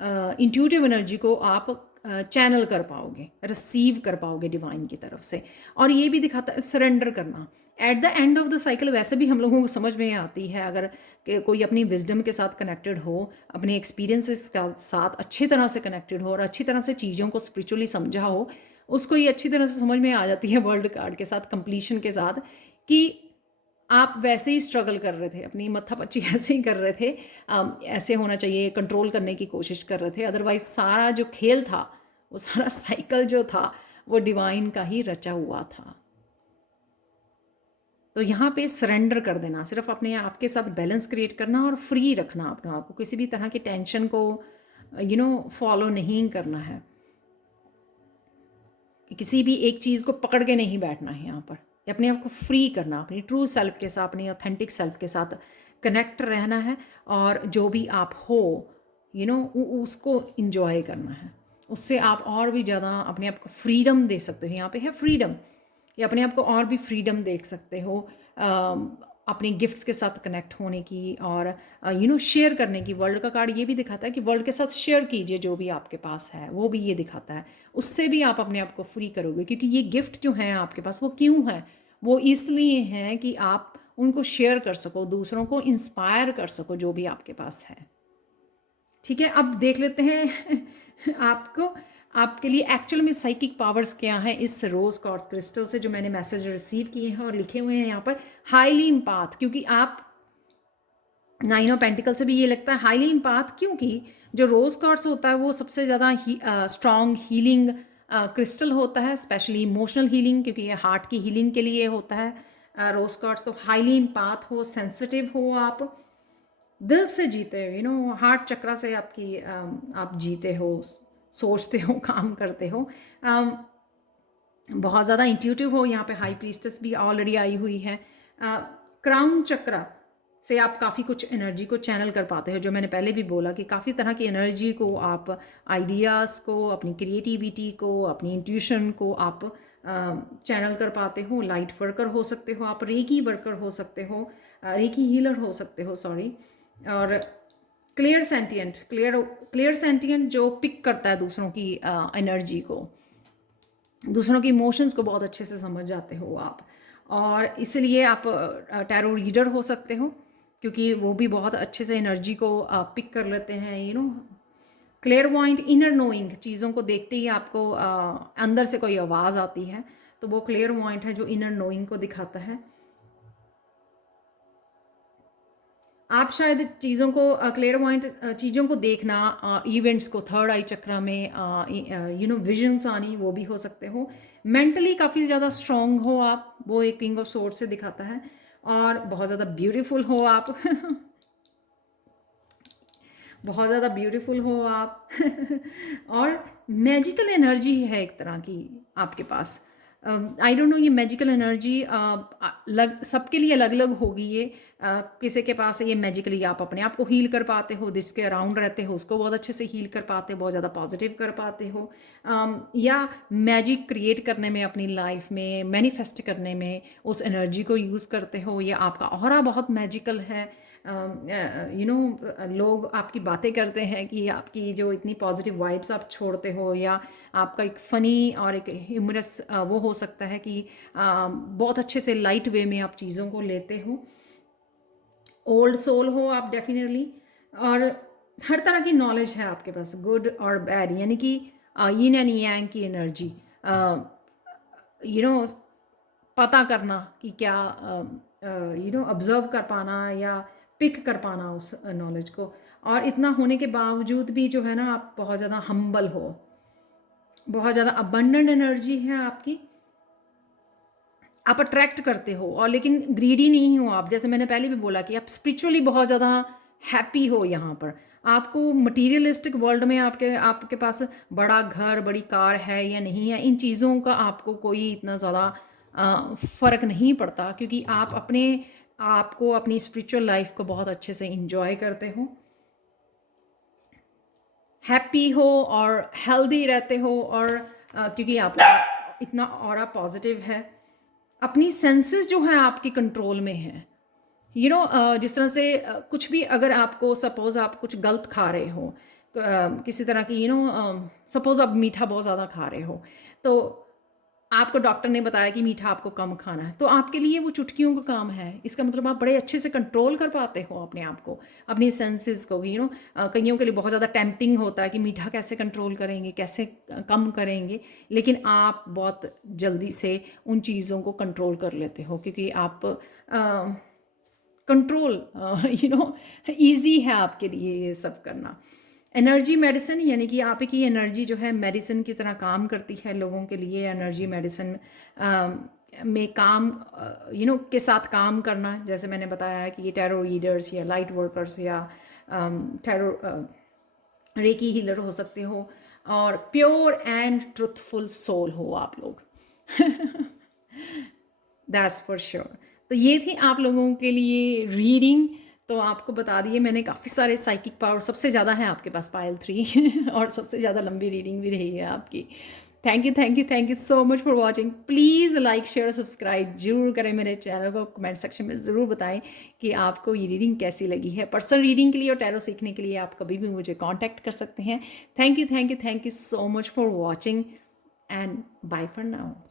इंट्यूटिव एनर्जी को आप चैनल कर पाओगे, रिसीव कर पाओगे डिवाइन की तरफ से। और ये भी दिखाता है सरेंडर करना at the end of the cycle. वैसे भी हम लोगों को समझ में आती है, अगर कोई अपनी विजडम के साथ कनेक्टेड हो, अपने एक्सपीरियंसेस के साथ अच्छी तरह से कनेक्टेड हो, और अच्छी तरह से चीज़ों को स्पिरिचुअली समझा हो, उसको ये अच्छी तरह से समझ में आ जाती है वर्ल्ड कार्ड के साथ, कंप्लीशन के साथ, कि आप वैसे ही स्ट्रगल कर रहे थे, अपनी मत्थापच्ची ऐसे ही कर रहे थे, ऐसे होना चाहिए, कंट्रोल करने की कोशिश कर रहे थे। अदरवाइज सारा जो खेल था, वो सारा साइकिल जो था, वो डिवाइन का ही रचा हुआ था। तो यहाँ पे सरेंडर कर देना, सिर्फ अपने आप के साथ बैलेंस क्रिएट करना और फ्री रखना अपने आप को, किसी भी तरह की टेंशन को फॉलो नहीं करना है, किसी भी एक चीज़ को पकड़ के नहीं बैठना है यहाँ पर, अपने आप को फ्री करना, अपनी ट्रू सेल्फ के साथ, अपनी ऑथेंटिक सेल्फ के साथ कनेक्ट रहना है, और जो भी आप हो उसको इंजॉय करना है। उससे आप और भी ज़्यादा अपने आप को फ्रीडम दे सकते हो। यहाँ पे है फ्रीडम, या अपने आप को और भी फ्रीडम देख सकते हो अपने गिफ्ट्स के साथ कनेक्ट होने की, और शेयर करने की। वर्ल्ड का कार्ड ये भी दिखाता है कि वर्ल्ड के साथ शेयर कीजिए जो भी आपके पास है, वो भी ये दिखाता है। उससे भी आप अपने आप को फ्री करोगे, क्योंकि ये गिफ्ट जो हैं आपके पास, वो क्यों है, वो इसलिए हैं कि आप उनको शेयर कर सको, दूसरों को इंस्पायर कर सको, जो भी आपके पास है। ठीक है, अब देख लेते हैं आपके लिए एक्चुअल में साइकिक पावर्स क्या हैं इस रोज क्वार्ट्ज क्रिस्टल से, जो मैंने मैसेज रिसीव किए हैं और लिखे हुए हैं यहाँ पर। हाईली इम्पाथ, क्योंकि आप 9 ऑफ पेंटिकल से भी ये लगता है हाईली इम्पाथ, क्योंकि जो रोज क्वार्ट्ज होता है वो सबसे ज़्यादा स्ट्रॉन्ग हीलिंग क्रिस्टल होता है, स्पेशली इमोशनल हीलिंग, क्योंकि ये हार्ट की हीलिंग के लिए होता है रोज क्वार्ट्ज। तो हाईली इम्पाथ हो, सेंसिटिव हो, आप दिल से जीते हो, हार्ट चक्रा से आप जीते हो, सोचते हो, काम करते हो, बहुत ज़्यादा इंट्यूटिव हो। यहाँ पे हाई प्रीस्टेस भी ऑलरेडी आई हुई है। क्राउन चक्रा से आप काफ़ी कुछ एनर्जी को चैनल कर पाते हो, जो मैंने पहले भी बोला कि काफ़ी तरह की एनर्जी को आप, आइडियाज़ को, अपनी क्रिएटिविटी को, अपनी इंट्यूशन को आप चैनल कर पाते हो। लाइट वर्कर हो सकते हो आप, रेकी वर्कर हो सकते हो, रेकी हीलर हो सकते हो, सॉरी। और क्लियर सेंटिएंट जो पिक करता है दूसरों की एनर्जी को, दूसरों के इमोशंस को बहुत अच्छे से समझ जाते हो आप। और इसलिए आप टैरो रीडर हो सकते हो, क्योंकि वो भी बहुत अच्छे से एनर्जी को पिक कर लेते हैं, यू नो। क्लेयरवॉइंट, इनर नोइंग, चीज़ों को देखते ही आपको अंदर से कोई आवाज़ आती है, तो वो क्लेयरवॉइंट है जो इनर नोइंग को दिखाता है। आप शायद चीज़ों को क्लेयरवॉइंट चीज़ों को देखना, इवेंट्स को थर्ड आई चक्रा में यू नो विजन्स आनी, वो भी हो सकते हो। मेंटली काफ़ी ज़्यादा स्ट्रांग हो आप, वो एक किंग ऑफ सोर्ड से दिखाता है। और बहुत ज़्यादा ब्यूटीफुल हो आप बहुत ज़्यादा ब्यूटीफुल हो आप और मैजिकल एनर्जी है एक तरह की आपके पास। आई डोंट नो, ये मैजिकल एनर्जी लग सबके लिए अलग अलग होगी ये। किसी के पास ये मैजिकली आप अपने आप को हील कर पाते हो, जिसके अराउंड रहते हो उसको बहुत अच्छे से हील कर पाते हो, बहुत ज़्यादा पॉजिटिव कर पाते हो। या मैजिक क्रिएट करने में, अपनी लाइफ में मैनिफेस्ट करने में उस एनर्जी को यूज़ करते हो, या आपका ऑरा बहुत मैजिकल है। यू नो, लोग आपकी बातें करते हैं कि आपकी जो इतनी पॉजिटिव वाइब्स आप छोड़ते हो, या आपका एक फ़नी और एक ह्यूमरस वो हो सकता है कि बहुत अच्छे से लाइट वे में आप चीज़ों को लेते हो। ओल्ड सोल हो आप डेफिनेटली। और हर तरह की नॉलेज है आपके पास, गुड और बैड, यानी कि यिन एंड यांग की एनर्जी, यू नो, पता करना कि क्या, यू नो, ऑब्जर्व कर पाना या पिक कर पाना उस नॉलेज को। और इतना होने के बावजूद भी जो है ना, आप बहुत ज़्यादा हम्बल हो, बहुत ज़्यादा अबंडेंट एनर्जी है आपकी। आप अट्रैक्ट करते हो, और लेकिन ग्रीडी नहीं हो आप, जैसे मैंने पहले भी बोला कि आप स्पिरिचुअली बहुत ज़्यादा हैप्पी हो। यहाँ पर आपको मटीरियलिस्टिक वर्ल्ड में आपके आपके पास बड़ा घर, बड़ी कार है या नहीं है, इन चीज़ों का आपको कोई इतना ज़्यादा फ़र्क नहीं पड़ता, क्योंकि आप अपने आपको, अपनी स्पिरिचुअल लाइफ को बहुत अच्छे से इंजॉय करते हो, हैप्पी हो और हेल्दी रहते हो। और क्योंकि आपका इतना ऑरा पॉजिटिव है, अपनी सेंसेस जो है आपके कंट्रोल में है। यू नो, जिस तरह से कुछ भी, अगर आपको सपोज़ आप कुछ गलत खा रहे हो, किसी तरह की, यू नो, सपोज़ आप मीठा बहुत ज़्यादा खा रहे हो, तो आपको डॉक्टर ने बताया कि मीठा आपको कम खाना है, तो आपके लिए वो चुटकियों का काम है। इसका मतलब आप बड़े अच्छे से कंट्रोल कर पाते हो अपने आप को, अपनी सेंसेस को। यू नो, कईयों के लिए बहुत ज़्यादा टेम्पटिंग होता है कि मीठा कैसे कंट्रोल करेंगे, कैसे कम करेंगे, लेकिन आप बहुत जल्दी से उन चीज़ों को कंट्रोल कर लेते हो, क्योंकि आप कंट्रोल, यू नो, ईजी है आपके लिए ये सब करना। एनर्जी मेडिसिन, यानी कि आप की एनर्जी जो है मेडिसिन की तरह काम करती है लोगों के लिए। एनर्जी मेडिसिन में काम, यू नो, के साथ काम करना, जैसे मैंने बताया है कि ये टैरो रीडर्स या लाइट वर्कर्स या टैरो रेकी हीलर हो सकते हो, और प्योर एंड ट्रुथफुल सोल हो आप लोग दैट्स फॉर श्योर। तो ये थी आप लोगों के लिए रीडिंग। तो आपको बता दिए मैंने, काफ़ी सारे साइकिक पावर, सबसे ज़्यादा है आपके पास पायल 3 और सबसे ज़्यादा लंबी रीडिंग भी रही है आपकी। Thank you so much for watching. Please like share subscribe जरूर करें मेरे चैनल को। कमेंट सेक्शन में ज़रूर बताएं कि आपको ये रीडिंग कैसी लगी है। पर्सनल रीडिंग के लिए और टैरो सीखने के लिए आप कभी भी मुझे कॉन्टैक्ट कर सकते हैं। Thank you so much for watching and bye for now.